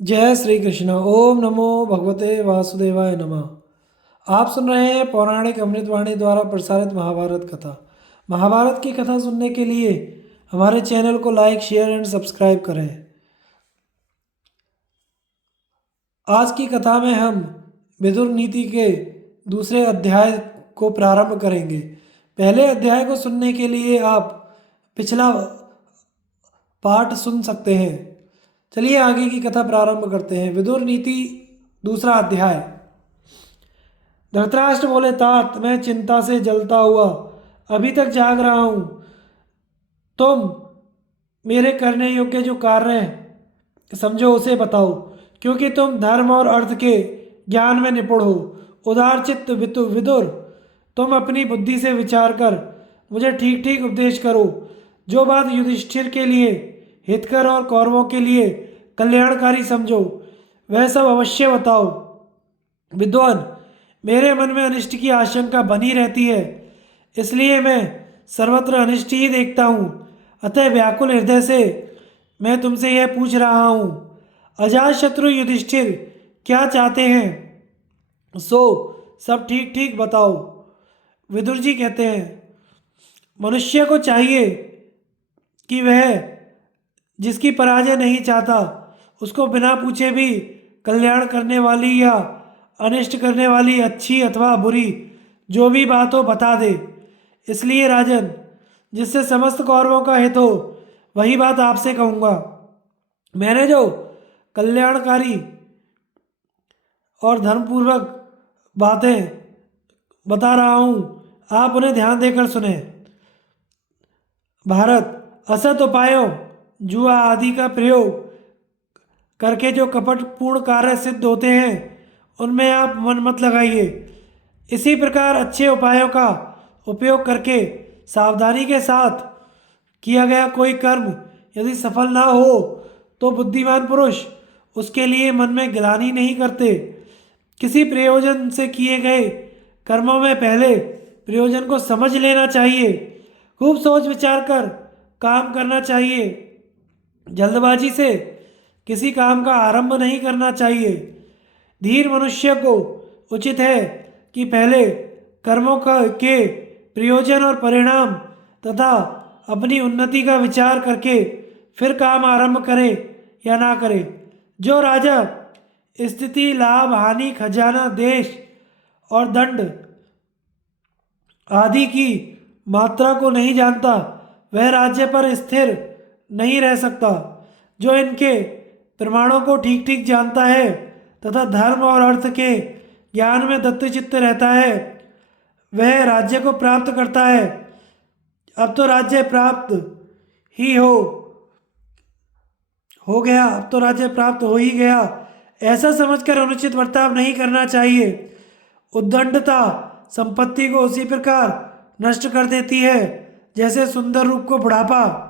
जय श्री कृष्ण। ओम नमो भगवते वासुदेवाय नमः। आप सुन रहे हैं पौराणिक अमृतवाणी द्वारा प्रसारित महाभारत कथा। महाभारत की कथा सुनने के लिए हमारे चैनल को लाइक शेयर एंड सब्सक्राइब करें। आज की कथा में हम विदुर नीति के दूसरे अध्याय को प्रारंभ करेंगे। पहले अध्याय को सुनने के लिए आप पिछला पाठ सुन सकते हैं। चलिए आगे की कथा प्रारंभ करते हैं। विदुर नीति दूसरा अध्याय। धृतराष्ट्र बोले, तात मैं चिंता से जलता हुआ अभी तक जाग रहा हूं। तुम मेरे करने योग्य जो कार्य समझो उसे बताओ, क्योंकि तुम धर्म और अर्थ के ज्ञान में निपुण हो। उदार चित्त विदुर, तुम अपनी बुद्धि से विचार कर मुझे ठीक ठीक उपदेश करो। जो बात युधिष्ठिर के लिए हितकर और कौरवों के लिए कल्याणकारी समझो वह सब अवश्य बताओ। विद्वान, मेरे मन में अनिष्ट की आशंका बनी रहती है, इसलिए मैं सर्वत्र अनिष्ट ही देखता हूँ। अतः व्याकुल हृदय से मैं तुमसे यह पूछ रहा हूँ, अजातशत्रु युधिष्ठिर क्या चाहते हैं सो सब ठीक ठीक बताओ। विदुर जी कहते हैं, मनुष्य को चाहिए कि वह जिसकी पराजय नहीं चाहता उसको बिना पूछे भी कल्याण करने वाली या अनिष्ट करने वाली अच्छी अथवा बुरी जो भी बात हो बता दे। इसलिए राजन, जिससे समस्त कौरवों का हित हो वही बात आपसे कहूँगा। मैंने जो कल्याणकारी और धर्मपूर्वक बातें बता रहा हूँ आप उन्हें ध्यान देकर सुने। भारत, असत उपायों जुआ आदि का प्रयोग करके जो कपटपूर्ण कार्य सिद्ध होते हैं उनमें आप मन मत लगाइए। इसी प्रकार अच्छे उपायों का उपयोग करके सावधानी के साथ किया गया कोई कर्म यदि सफल ना हो तो बुद्धिमान पुरुष उसके लिए मन में ग्लानि नहीं करते। किसी प्रयोजन से किए गए कर्मों में पहले प्रयोजन को समझ लेना चाहिए। खूब सोच विचार कर काम करना चाहिए। जल्दबाजी से किसी काम का आरंभ नहीं करना चाहिए। धीर मनुष्य को उचित है कि पहले कर्मों का के प्रयोजन और परिणाम तथा अपनी उन्नति का विचार करके फिर काम आरंभ करे या ना करे। जो राजा स्थिति लाभ हानि खजाना देश और दंड आदि की मात्रा को नहीं जानता वह राज्य पर स्थिर नहीं रह सकता। जो इनके प्रमाणों को ठीक ठीक जानता है तथा धर्म और अर्थ के ज्ञान में दत्तचित्त रहता है वह राज्य को प्राप्त करता है। अब तो राज्य प्राप्त ही हो गया, अब तो राज्य प्राप्त हो ही गया ऐसा समझकर अनुचित बर्ताव नहीं करना चाहिए। उद्दंडता संपत्ति को उसी प्रकार नष्ट कर देती है जैसे सुंदर रूप को बुढ़ापा।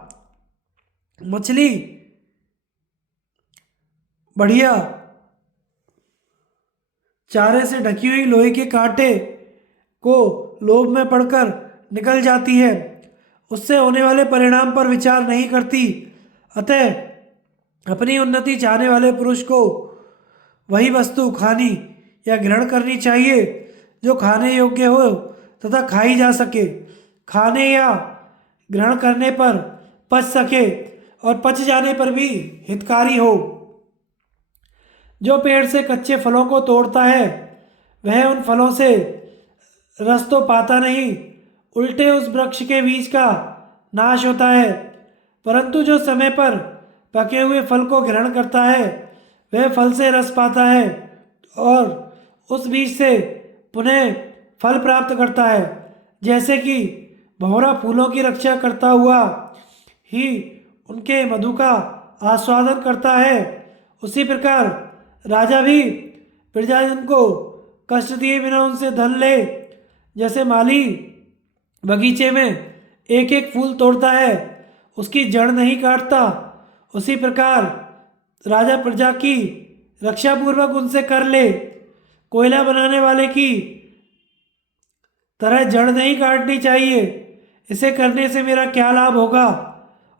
मछली बढ़िया चारे से ढकी हुई लोहे के कांटे को लोभ में पड़कर निकल जाती है, उससे होने वाले परिणाम पर विचार नहीं करती। अतः अपनी उन्नति चाहने वाले पुरुष को वही वस्तु खानी या ग्रहण करनी चाहिए जो खाने योग्य हो तथा खाई जा सके, खाने या ग्रहण करने पर पच सके और पच जाने पर भी हितकारी हो। जो पेड़ से कच्चे फलों को तोड़ता है वह उन फलों से रस तो पाता नहीं, उल्टे उस वृक्ष के बीज का नाश होता है। परंतु जो समय पर पके हुए फल को ग्रहण करता है वह फल से रस पाता है और उस बीज से पुनः फल प्राप्त करता है। जैसे कि भंवरा फूलों की रक्षा करता हुआ ही उनके मधु का आस्वादन करता है, उसी प्रकार राजा भी प्रजाजन को कष्ट दिए बिना उनसे धन ले। जैसे माली बगीचे में एक एक फूल तोड़ता है उसकी जड़ नहीं काटता, उसी प्रकार राजा प्रजा की रक्षा पूर्वक उनसे कर ले। कोयला बनाने वाले की तरह जड़ नहीं काटनी चाहिए। इसे करने से मेरा क्या लाभ होगा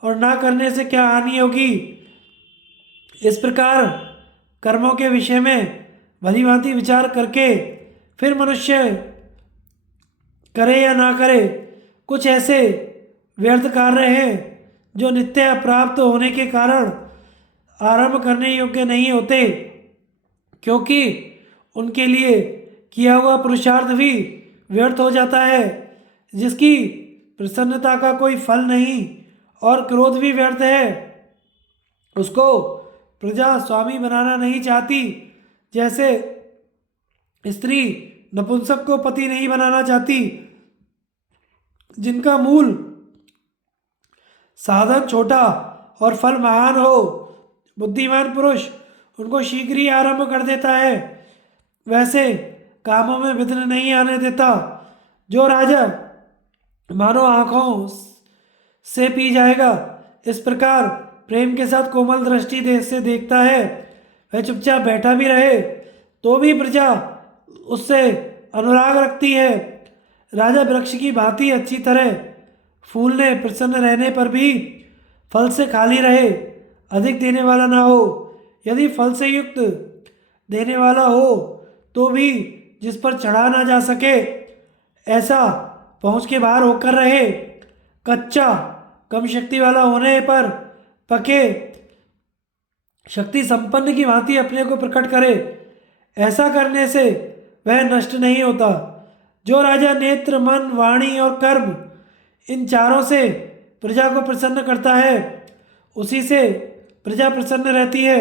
और ना करने से क्या हानि होगी। इस प्रकार कर्मों के विषय में भली भांति विचार करके फिर मनुष्य करे या ना करे, कुछ ऐसे व्यर्थ कार्य हैं जो नित्य अप्राप्त होने के कारण आरंभ करने योग्य नहीं होते, क्योंकि उनके लिए किया हुआ पुरुषार्थ भी व्यर्थ हो जाता है, जिसकी प्रसन्नता का कोई फल नहीं, और क्रोध भी व्यर्थ है। उसको प्रजा स्वामी बनाना नहीं चाहती, जैसे स्त्री नपुंसक को पति नहीं बनाना चाहती। जिनका मूल साधन छोटा और फल महान हो, बुद्धिमान पुरुष उनको शीघ्र ही आरंभ कर देता है, वैसे कामों में विघ्न नहीं आने देता। जो राजा मानो आँखों से पी जाएगा, इस प्रकार प्रेम के साथ कोमल दृष्टि से देखता है, वह चुपचाप बैठा भी रहे तो भी प्रजा उससे अनुराग रखती है। राजा वृक्ष की भांति अच्छी तरह फूलने प्रसन्न रहने पर भी फल से खाली रहे, अधिक देने वाला ना हो। यदि फल से युक्त देने वाला हो तो भी जिस पर चढ़ा ना जा सके, ऐसा पहुँच के बाहर होकर रहे। कच्चा कम शक्ति वाला होने पर पके शक्ति संपन्न की भांति अपने को प्रकट करे, ऐसा करने से वह नष्ट नहीं होता। जो राजा नेत्र, मन, वाणी और कर्म इन चारों से प्रजा को प्रसन्न करता है, उसी से प्रजा प्रसन्न रहती है।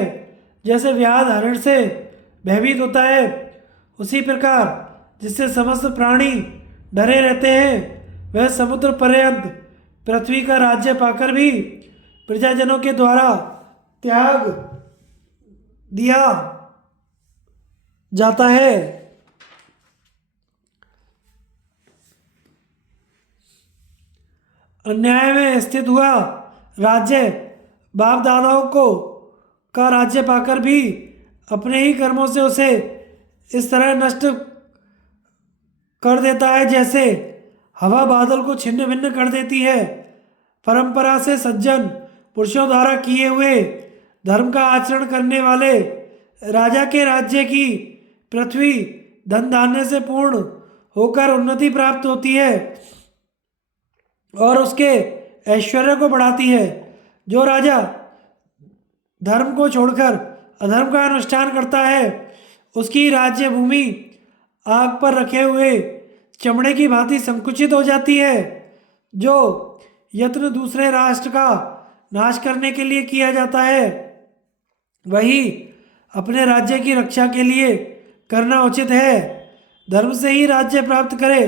जैसे व्याध हरिण से भयभीत होता है, उसी प्रकार जिससे समस्त प्राणी डरे रहते हैं, वह समुद्र पर्यंत पृथ्वी का राज्य पाकर भी प्रजाजनों के द्वारा त्याग दिया जाता है। अन्याय में स्थित हुआ राज्य बाप दादाओं को का राज्य पाकर भी अपने ही कर्मों से उसे इस तरह नष्ट कर देता है, जैसे हवा बादल को छिन्न भिन्न कर देती है। परंपरा से सज्जन पुरुषों द्वारा किए हुए धर्म का आचरण करने वाले राजा के राज्य की पृथ्वी धन धान्य से पूर्ण होकर उन्नति प्राप्त होती है और उसके ऐश्वर्य को बढ़ाती है। जो राजा धर्म को छोड़कर अधर्म का अनुष्ठान करता है, उसकी राज्य भूमि आग पर रखे हुए चमड़े की भांति संकुचित हो जाती है। जो यत्न दूसरे राष्ट्र का नाश करने के लिए किया जाता है, वही अपने राज्य की रक्षा के लिए करना उचित है। धर्म से ही राज्य प्राप्त करे,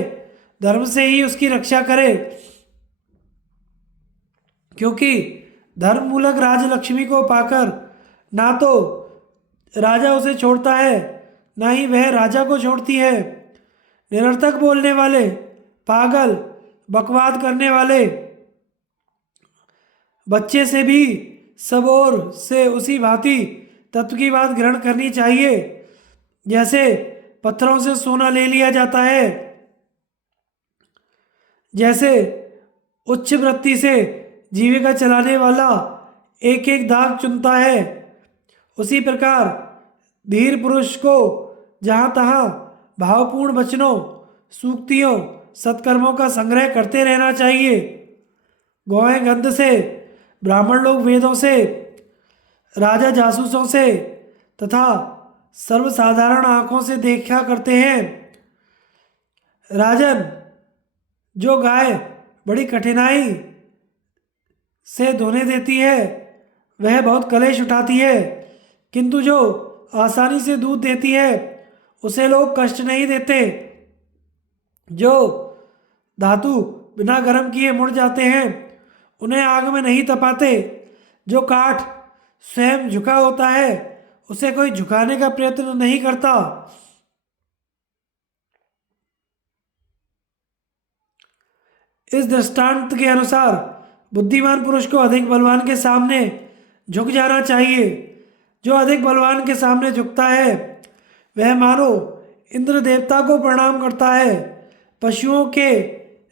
धर्म से ही उसकी रक्षा करे, क्योंकि धर्म मूलक राजलक्ष्मी को पाकर ना तो राजा उसे छोड़ता है, ना ही वह राजा को छोड़ती है। निरर्थक बोलने वाले, पागल, बकवाद करने वाले बच्चे से भी सब ओर से उसी भांति तत्व की बात ग्रहण करनी चाहिए, जैसे पत्थरों से सोना ले लिया जाता है। जैसे उच्च वृत्ति से जीविका चलाने वाला एक एक दाग चुनता है, उसी प्रकार धीर पुरुष को जहाँ तहाँ भावपूर्ण वचनों, सूक्तियों, सत्कर्मों का संग्रह करते रहना चाहिए। गौएं गंध से, ब्राह्मण लोग वेदों से, राजा जासूसों से तथा सर्वसाधारण आँखों से देखा करते हैं। राजन, जो गाय बड़ी कठिनाई से धोने देती है वह बहुत कलेश उठाती है, किंतु जो आसानी से दूध देती है उसे लोग कष्ट नहीं देते। जो धातु बिना गर्म किए मुड़ जाते हैं उन्हें आग में नहीं तपाते। जो काठ स्वयं झुका होता है उसे कोई झुकाने का प्रयत्न नहीं करता। इस दृष्टांत के अनुसार बुद्धिमान पुरुष को अधिक बलवान के सामने झुक जाना चाहिए। जो अधिक बलवान के सामने झुकता है वह मानो इंद्र देवता को प्रणाम करता है। पशुओं के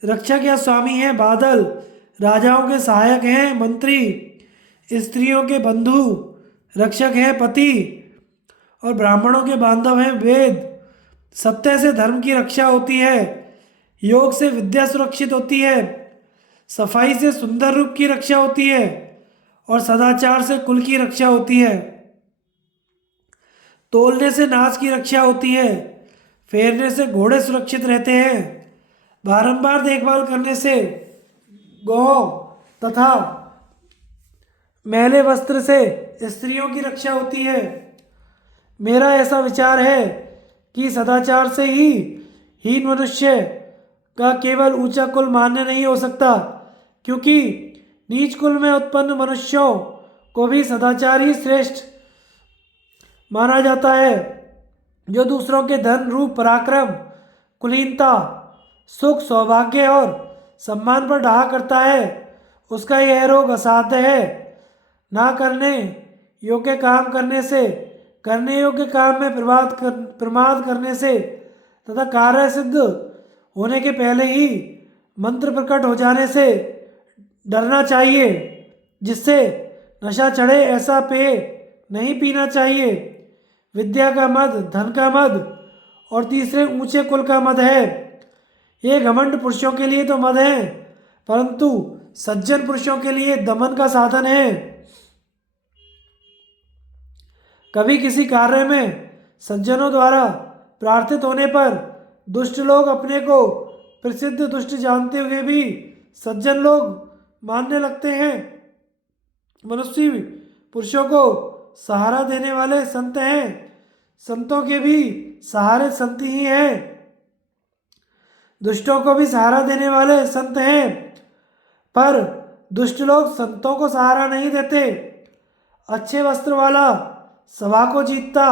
रक्षक या स्वामी हैं बादल, राजाओं के सहायक हैं मंत्री, स्त्रियों के बंधु रक्षक हैं पति, और ब्राह्मणों के बांधव हैं वेद। सत्य से धर्म की रक्षा होती है, योग से विद्या सुरक्षित होती है, सफाई से सुंदर रूप की रक्षा होती है और सदाचार से कुल की रक्षा होती है। तोलने से नाच की रक्षा होती है, फेरने से घोड़े सुरक्षित रहते हैं, बारंबार देखभाल करने से गौ तथा मैले वस्त्र से स्त्रियों की रक्षा होती है। मेरा ऐसा विचार है कि सदाचार से ही हीन मनुष्य का केवल ऊंचा कुल मान्य नहीं हो सकता, क्योंकि नीच कुल में उत्पन्न मनुष्यों को भी सदाचार ही श्रेष्ठ माना जाता है। जो दूसरों के धन रूप पराक्रम, कुलीनता, सुख, सौभाग्य और सम्मान पर डाहा करता है, उसका यह रोग असाध्य है। ना करने योग्य काम करने से, करने योग्य काम में प्रमाद करने से तथा कार्य सिद्ध होने के पहले ही मंत्र प्रकट हो जाने से डरना चाहिए। जिससे नशा चढ़े ऐसा पेय नहीं पीना चाहिए। विद्या का मद, धन का मद और तीसरे ऊंचे कुल का मद है। ये घमंड पुरुषों के लिए तो मद है, परंतु सज्जन पुरुषों के लिए दमन का साधन है। कभी किसी कार्य में सज्जनों द्वारा प्रार्थित होने पर दुष्ट लोग अपने को प्रसिद्ध दुष्ट जानते हुए भी सज्जन लोग मानने लगते हैं। मनुष्य पुरुषों को सहारा देने वाले संत हैं, संतों के भी सहारे संत ही हैं। दुष्टों को भी सहारा देने वाले संत हैं, पर दुष्ट लोग संतों को सहारा नहीं देते। अच्छे वस्त्र वाला सभा को जीतता,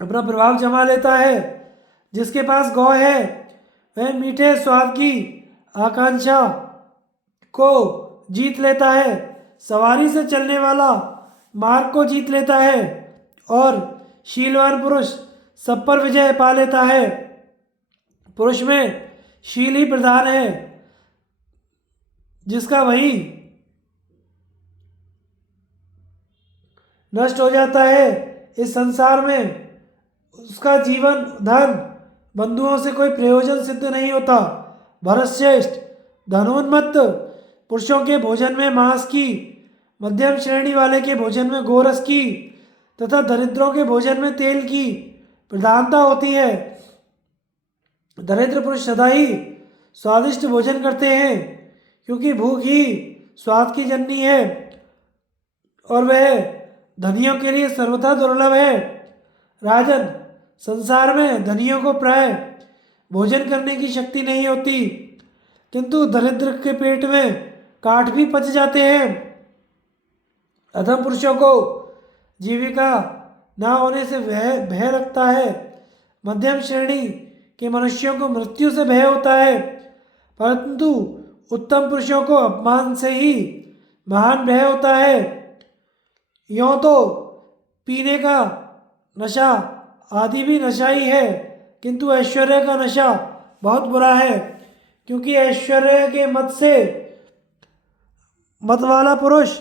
अपना प्रभाव जमा लेता है। जिसके पास गौ है वह मीठे स्वाद की आकांक्षा को जीत लेता है। सवारी से चलने वाला मार्ग को जीत लेता है और शीलवान पुरुष सब पर विजय पा लेता है। पुरुष में शील ही प्रधान है, जिसका वही नष्ट हो जाता है। इस संसार में उसका जीवन, धन, बंधुओं से कोई प्रयोजन सिद्ध नहीं होता। भरतश्रेष्ठ, धनोन्मत्त पुरुषों के भोजन में मांस की, मध्यम श्रेणी वाले के भोजन में गोरस की तथा दरिद्रों के भोजन में तेल की प्रधानता होती है। दरिद्र पुरुष सदा ही स्वादिष्ट भोजन करते हैं, क्योंकि भूख ही स्वाद की जननी है और वह धनियों के लिए सर्वथा दुर्लभ है। राजन, संसार में धनियों को प्राय भोजन करने की शक्ति नहीं होती, किंतु दरिद्र के पेट में काठ भी पच जाते हैं। अधम पुरुषों को जीविका ना होने से भय लगता है। मध्यम श्रेणी के मनुष्यों को मृत्यु से भय होता है, परंतु उत्तम पुरुषों को अपमान से ही महान भय होता है। यों तो पीने का नशा आदि भी नशा ही है, किंतु ऐश्वर्य का नशा बहुत बुरा है, क्योंकि ऐश्वर्य के मत से मत वाला पुरुष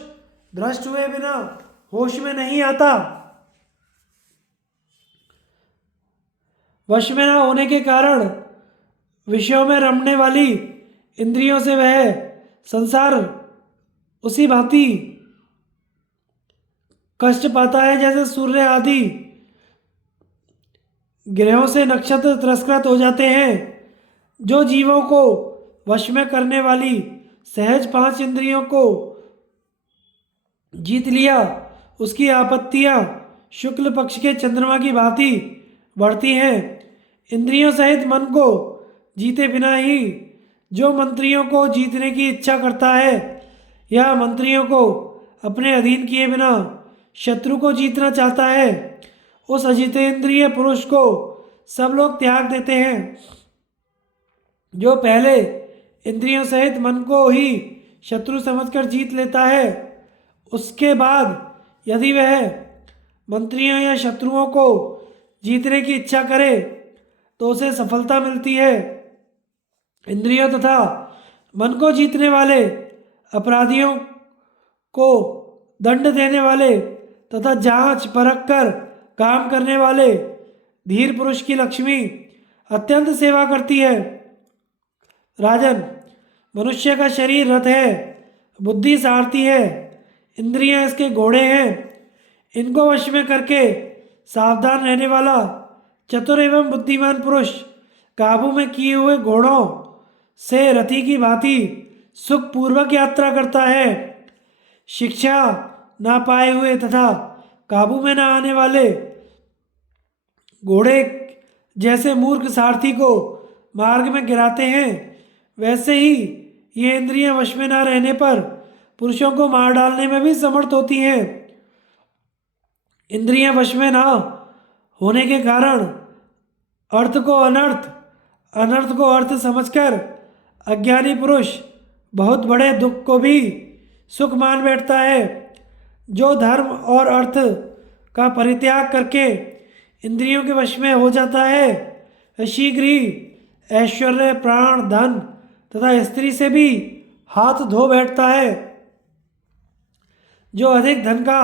भ्रष्ट हुए बिना होश में नहीं आता। वश में न होने के कारण विषयों में रमने वाली इंद्रियों से वह संसार उसी भांति कष्ट पाता है जैसे सूर्य आदि ग्रहों से नक्षत्र तिरस्कृत हो जाते हैं। जो जीवों को वश में करने वाली सहज 5 इंद्रियों को जीत लिया, उसकी आपत्तियां शुक्ल पक्ष के चंद्रमा की भांति बढ़ती हैं। इंद्रियों सहित मन को जीते बिना ही जो मंत्रियों को जीतने की इच्छा करता है या मंत्रियों को अपने अधीन किए बिना शत्रु को जीतना चाहता है, उस अजितेंद्रिय पुरुष को सब लोग त्याग देते हैं। जो पहले इंद्रियों सहित मन को ही शत्रु समझकर जीत लेता है, उसके बाद यदि वह मंत्रियों या शत्रुओं को जीतने की इच्छा करे तो उसे सफलता मिलती है। इंद्रियों तथा मन को जीतने वाले अपराधियों को दंड देने वाले तथा जांच परख कर काम करने वाले धीर पुरुष की लक्ष्मी अत्यंत सेवा करती है। राजन, मनुष्य का शरीर रथ है, बुद्धि सारथी है, इंद्रियां इसके घोड़े हैं। इनको वश में करके सावधान रहने वाला चतुर एवं बुद्धिमान पुरुष काबू में किए हुए घोड़ों से रथी की भांति सुखपूर्वक यात्रा करता है। शिक्षा ना पाए हुए तथा काबू में ना आने वाले घोड़े जैसे मूर्ख सारथी को मार्ग में गिराते हैं, वैसे ही ये इंद्रियां वश में ना रहने पर पुरुषों को मार डालने में भी समर्थ होती हैं। इंद्रियां वश में ना होने के कारण अर्थ को अनर्थ, अनर्थ को अर्थ समझकर अज्ञानी पुरुष बहुत बड़े दुख को भी सुख मान बैठता है। जो धर्म और अर्थ का परित्याग करके इंद्रियों के वश में हो जाता है, वह शीघ्र ही ऐश्वर्य, प्राण, धन तथा स्त्री से भी हाथ धो बैठता है। जो अधिक धन का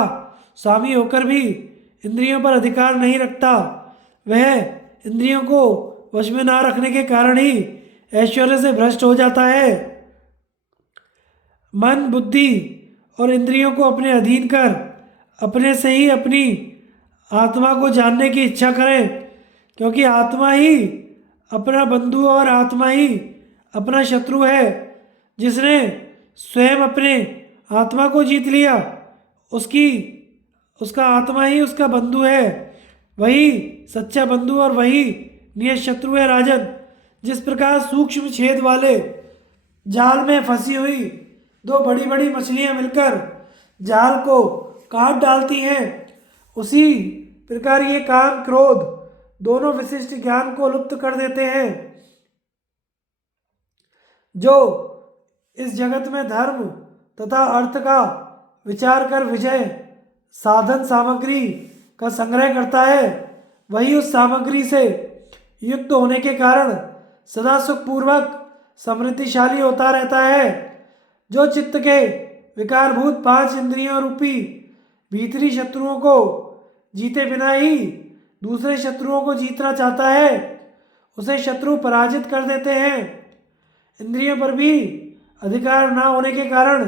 स्वामी होकर भी इंद्रियों पर अधिकार नहीं रखता, वह इंद्रियों को वश में ना रखने के कारण ही ऐश्वर्य से भ्रष्ट हो जाता है। मन, बुद्धि और इंद्रियों को अपने अधीन कर अपने से ही अपनी आत्मा को जानने की इच्छा करें, क्योंकि आत्मा ही अपना बंधु और आत्मा ही अपना शत्रु है। जिसने स्वयं अपने आत्मा को जीत लिया, उसका आत्मा ही उसका बंधु है। वही सच्चा बंधु और वही नियत शत्रु है। राजन, जिस प्रकार सूक्ष्म छेद वाले जाल में फंसी हुई दो बड़ी बड़ी मछलियां मिलकर जाल को काट डालती हैं, उसी प्रकार ये काम, क्रोध दोनों विशिष्ट ज्ञान को लुप्त कर देते हैं। जो इस जगत में धर्म तथा अर्थ का विचार कर विजय साधन सामग्री का संग्रह करता है, वही उस सामग्री से युक्त होने के कारण सदा सुखपूर्वक समृद्धिशाली होता रहता है। जो चित्त के विकारभूत 5 इंद्रियों रूपी भीतरी शत्रुओं को जीते बिना ही दूसरे शत्रुओं को जीतना चाहता है, उसे शत्रु पराजित कर देते हैं। इंद्रियों पर भी अधिकार ना होने के कारण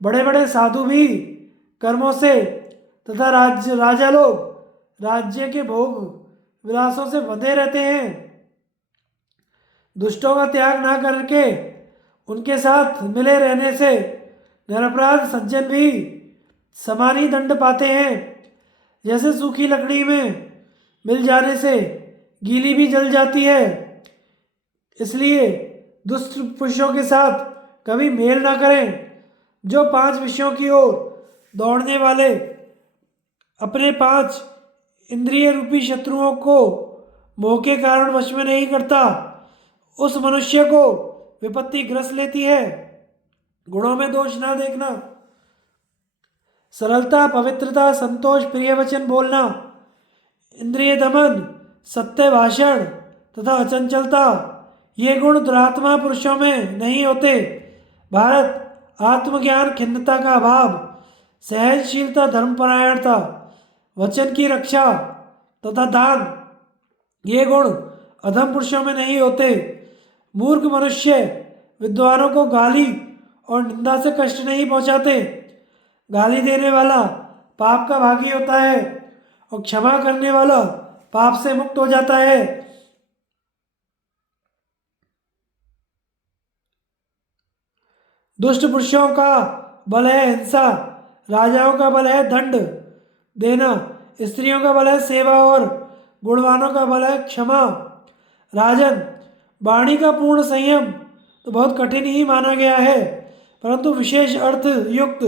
बड़े बड़े साधु भी कर्मों से तथा राजा लोग राज्य के भोग विलासों से बंधे रहते हैं। दुष्टों का त्याग ना करके उनके साथ मिले रहने से निरपराध सज्जन भी समान ही दंड पाते हैं। जैसे सूखी लकड़ी में मिल जाने से गीली भी जल जाती है, इसलिए दुष्ट पुरुषों के साथ कभी मेल ना करें। जो 5 विषयों की ओर दौड़ने वाले अपने 5 इंद्रिय रूपी शत्रुओं को मोह के कारण वश में नहीं करता, उस मनुष्य को विपत्ति ग्रस लेती है। गुणों में दोष ना देखना, सरलता, पवित्रता, संतोष, प्रिय वचन बोलना, इंद्रिय दमन, सत्य भाषण तथा अचंचलता, ये गुण दुरात्मा पुरुषों में नहीं होते। भारत, आत्मज्ञान, खिन्नता का अभाव, सहनशीलता, धर्मपरायणता, वचन की रक्षा तथा दान, ये गुण अधम पुरुषों में नहीं होते। मूर्ख मनुष्य विद्वानों को गाली और निंदा से कष्ट नहीं पहुंचाते। गाली देने वाला पाप का भागी होता है और क्षमा करने वाला पाप से मुक्त हो जाता है। दुष्ट पुरुषों का बल है हिंसा, राजाओं का बल है दंड देना, स्त्रियों का बल है सेवा और गुणवानों का बल है क्षमा। राजन, वाणी का पूर्ण संयम तो बहुत कठिन ही माना गया है, परंतु विशेष अर्थ युक्त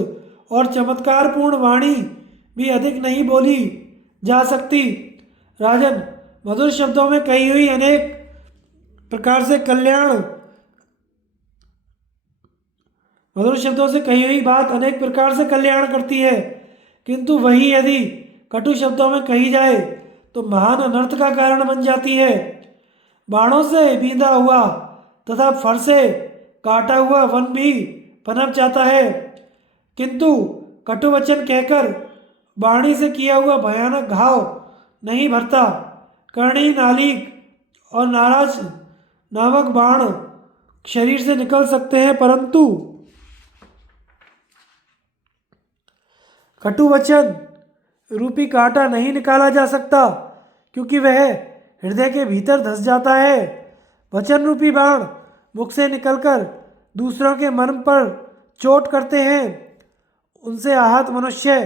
और चमत्कारपूर्ण वाणी भी अधिक नहीं बोली जा सकती। राजन, मधुर शब्दों में कही हुई अनेक प्रकार से कल्याण, मधुर शब्दों से कही हुई बात अनेक प्रकार से कल्याण करती है, किंतु वही यदि कटु शब्दों में कही जाए तो महान अनर्थ का कारण बन जाती है। बाणों से बींधा हुआ तथा फर से काटा हुआ वन भी पनप जाता है, किंतु कटु वचन कहकर वाणी से किया हुआ भयानक घाव नहीं भरता। कर्णी, नालीक और नाराज नामक बाण शरीर से निकल सकते हैं, परंतु कटु वचन रूपी कांटा नहीं निकाला जा सकता, क्योंकि वह हृदय के भीतर धंस जाता है। वचन रूपी बाण मुख से निकलकर दूसरों के मन पर चोट करते हैं। उनसे आहत मनुष्य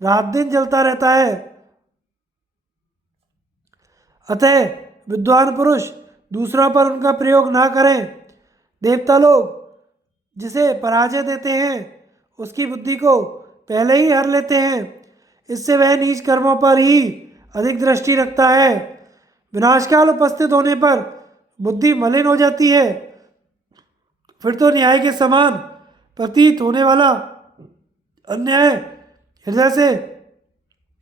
रात दिन जलता रहता है। अतः विद्वान पुरुष दूसरों पर उनका प्रयोग ना करें। देवता लोग जिसे पराजय देते हैं उसकी बुद्धि को पहले ही हर लेते हैं। इससे वह नीच कर्मों पर ही अधिक दृष्टि रखता है। विनाशकाल उपस्थित होने पर बुद्धि मलिन हो जाती है। फिर तो न्याय के समान प्रतीत होने वाला अन्याय हृदय से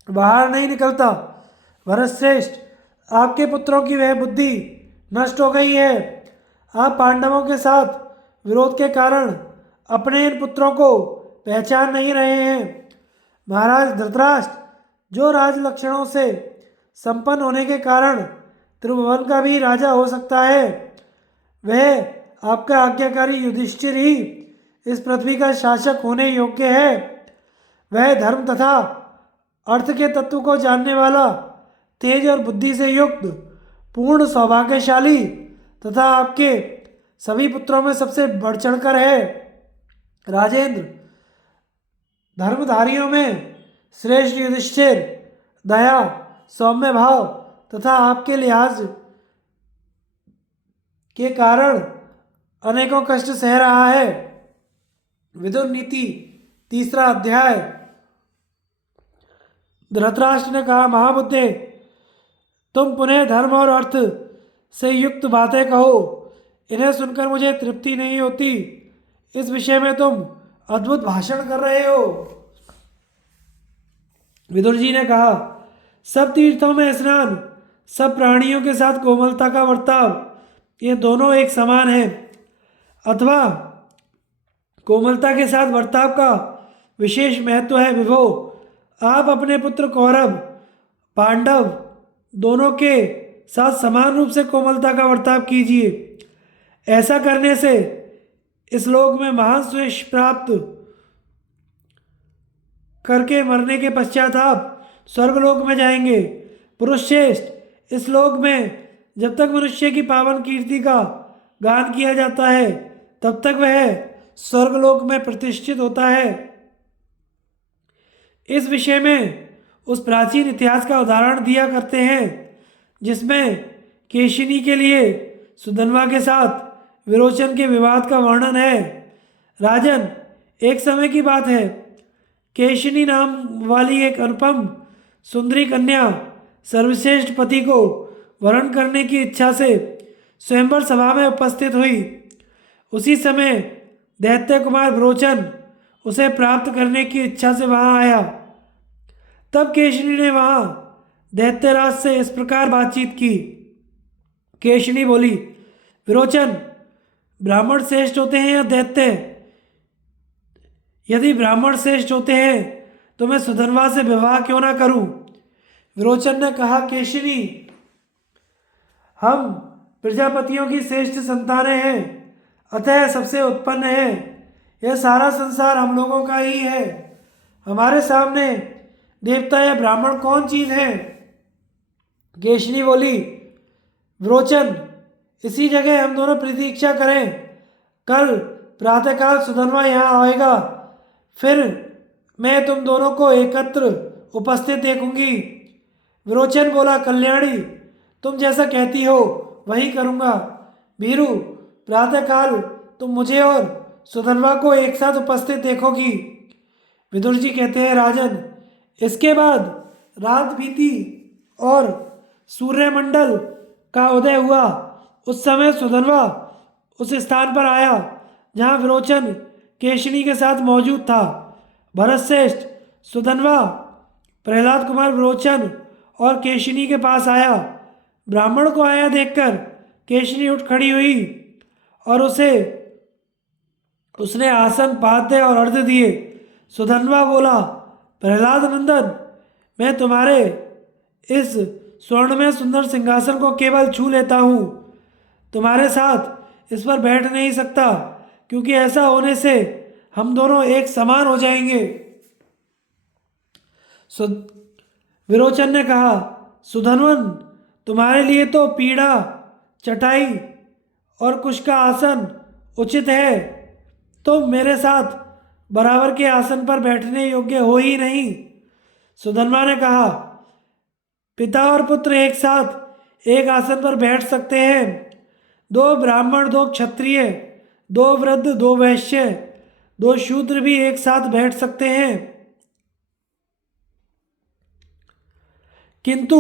बाहर नहीं निकलता। भरतश्रेष्ठ, आपके पुत्रों की वह बुद्धि नष्ट हो गई है। आप पांडवों के साथ विरोध के कारण अपने इन पुत्रों को पहचान नहीं रहे हैं। महाराज धृतराष्ट्र, जो राज लक्षणों से संपन्न होने के कारण त्रिभुवन का भी राजा हो सकता है, वह आपका आज्ञाकारी युधिष्ठिर ही इस पृथ्वी का शासक होने योग्य है। वह धर्म तथा अर्थ के तत्व को जानने वाला, तेज और बुद्धि से युक्त, पूर्ण सौभाग्यशाली तथा आपके सभी पुत्रों में सबसे बढ़ चढ़कर है। राजेंद्र, धर्मधारियों में श्रेष्ठ युधिष्ठिर दया, सौम्य भाव तथा आपके लिहाज के कारण अनेकों कष्ट सह रहा है। विदुर नीति, 3 अध्याय। धृतराष्ट्र ने कहा, महाबुद्धे, तुम पुनः धर्म और अर्थ से युक्त बातें कहो। इन्हें सुनकर मुझे तृप्ति नहीं होती। इस विषय में तुम अद्भुत भाषण कर रहे हो। विदुर जी ने कहा, सब तीर्थों में स्नान, सब प्राणियों के साथ कोमलता का बर्ताव, ये दोनों एक समान हैं। अथवा कोमलता के साथ बर्ताव का विशेष महत्व है। विभो, आप अपने पुत्र कौरव, पांडव दोनों के साथ समान रूप से कोमलता का बर्ताव कीजिए। ऐसा करने से इस लोक में महान सुयश प्राप्त करके मरने के पश्चात आप स्वर्गलोक में जाएंगे। पुरुष श्रेष्ठ, इस लोक में जब तक मनुष्य की पावन कीर्ति का गान किया जाता है, तब तक वह स्वर्गलोक में प्रतिष्ठित होता है। इस विषय में उस प्राचीन इतिहास का उदाहरण दिया करते हैं जिसमें केशिनी के लिए सुधन्वा के साथ विरोचन के विवाद का वर्णन है। राजन, एक समय की बात है, केशिनी नाम वाली एक अनुपम सुंदरी कन्या सर्वश्रेष्ठ पति को वरण करने की इच्छा से स्वयंवर सभा में उपस्थित हुई। उसी समय दैत्य कुमार विरोचन उसे प्राप्त करने की इच्छा से वहां आया। तब केशिनी ने वहां दैत्यराज से इस प्रकार बातचीत की। केशिनी बोली, विरोचन, ब्राह्मण श्रेष्ठ होते हैं या दैत्य? यदि ब्राह्मण श्रेष्ठ होते हैं तो मैं सुधन्वा से विवाह क्यों ना करूं? विरोचन ने कहा, केशिनी, हम प्रजापतियों की श्रेष्ठ संतानें हैं, अतः सबसे उत्पन्न है। यह सारा संसार हम लोगों का ही है। हमारे सामने देवता या ब्राह्मण कौन चीज है? केशिनी बोली, विरोचन, इसी जगह हम दोनों प्रतीक्षा करें। कल प्रातःकाल सुधन्वा यहाँ आएगा, फिर मैं तुम दोनों को एकत्र उपस्थित देखूंगी। विरोचन बोला, कल्याणी, तुम जैसा कहती हो वही करूँगा। भीरु, प्रातःकाल तुम मुझे और सुधन्वा को एक साथ उपस्थित देखोगी। विदुर जी कहते हैं, राजन, इसके बाद रात बीती और सूर्यमंडल का उदय हुआ। उस समय सुधन्वा उस स्थान पर आया जहाँ विरोचन केशिनी के साथ मौजूद था। भरतश्रेष्ठ, सुधन्वा प्रहलाद कुमार विरोचन और केशिनी के पास आया। ब्राह्मण को आया देखकर केशिनी उठ खड़ी हुई और उसने आसन, पाद्य और अर्घ्य दिए। सुधन्वा बोला, प्रहलाद नंदन, मैं तुम्हारे इस स्वर्ण में सुंदर सिंहासन को केवल छू लेता हूँ। तुम्हारे साथ इस पर बैठ नहीं सकता, क्योंकि ऐसा होने से हम दोनों एक समान हो जाएंगे। सु विरोचन ने कहा, सुधनवन, तुम्हारे लिए तो पीढ़ा, चटाई और कुश का आसन उचित है। तुम मेरे साथ बराबर के आसन पर बैठने योग्य हो ही नहीं। सुधन्वा ने कहा, पिता और पुत्र एक साथ एक आसन पर बैठ सकते हैं। दो ब्राह्मण, दो क्षत्रिय, दो वृद्ध, दो वैश्य, दो शूद्र भी एक साथ बैठ सकते हैं, किंतु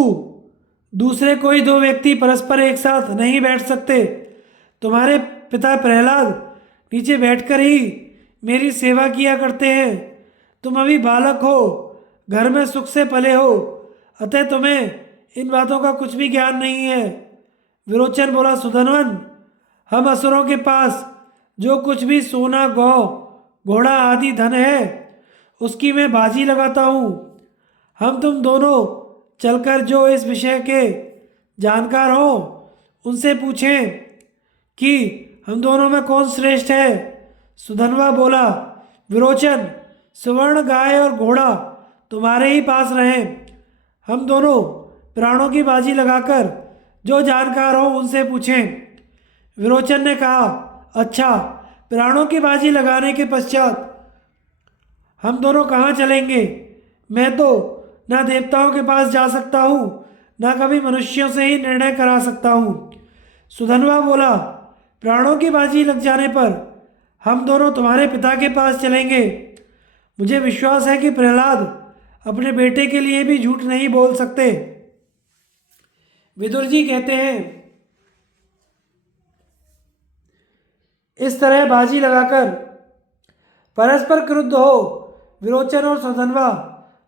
दूसरे कोई दो व्यक्ति परस्पर एक साथ नहीं बैठ सकते। तुम्हारे पिता प्रहलाद नीचे बैठकर ही मेरी सेवा किया करते हैं। तुम अभी बालक हो, घर में सुख से पले हो, अतः तुम्हें इन बातों का कुछ भी ज्ञान नहीं है। विरोचन बोला, सुधनवन, हम असुरों के पास जो कुछ भी सोना, गौ, घोड़ा आदि धन है, उसकी मैं बाजी लगाता हूँ। हम तुम दोनों चलकर जो इस विषय के जानकार हो उनसे पूछें कि हम दोनों में कौन श्रेष्ठ है। सुधनवा बोला, विरोचन, सुवर्ण, गाय और घोड़ा तुम्हारे ही पास रहें। हम दोनों प्राणों की बाजी लगाकर जो जानकार हो उनसे पूछें। विरोचन ने कहा, अच्छा, प्राणों की बाजी लगाने के पश्चात हम दोनों कहाँ चलेंगे? मैं तो ना देवताओं के पास जा सकता हूँ, ना कभी मनुष्यों से ही निर्णय करा सकता हूँ। सुधनवा बोला, प्राणों की बाजी लग जाने पर हम दोनों तुम्हारे पिता के पास चलेंगे। मुझे विश्वास है कि प्रहलाद अपने बेटे के लिए भी झूठ नहीं बोल सकते। विदुर जी कहते हैं, इस तरह बाजी लगाकर परस्पर क्रुद्ध हो विरोचन और सुधनवा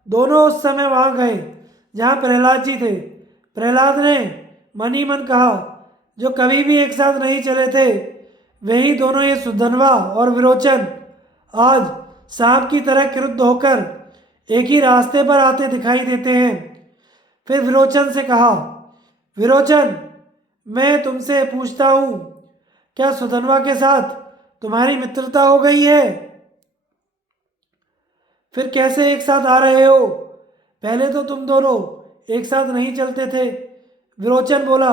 दोनों उस समय वहां गए जहां प्रहलाद जी थे। प्रहलाद ने मन ही मन कहा, जो कभी भी एक साथ नहीं चले थे, वही दोनों, ये सुधनवा और विरोचन, आज सांप की तरह क्रुद्ध होकर एक ही रास्ते पर आते दिखाई देते हैं। फिर विरोचन से कहा, विरोचन, मैं तुमसे पूछता हूँ, क्या सुधनवा के साथ तुम्हारी मित्रता हो गई है? फिर कैसे एक साथ आ रहे हो? पहले तो तुम दोनों एक साथ नहीं चलते थे। विरोचन बोला,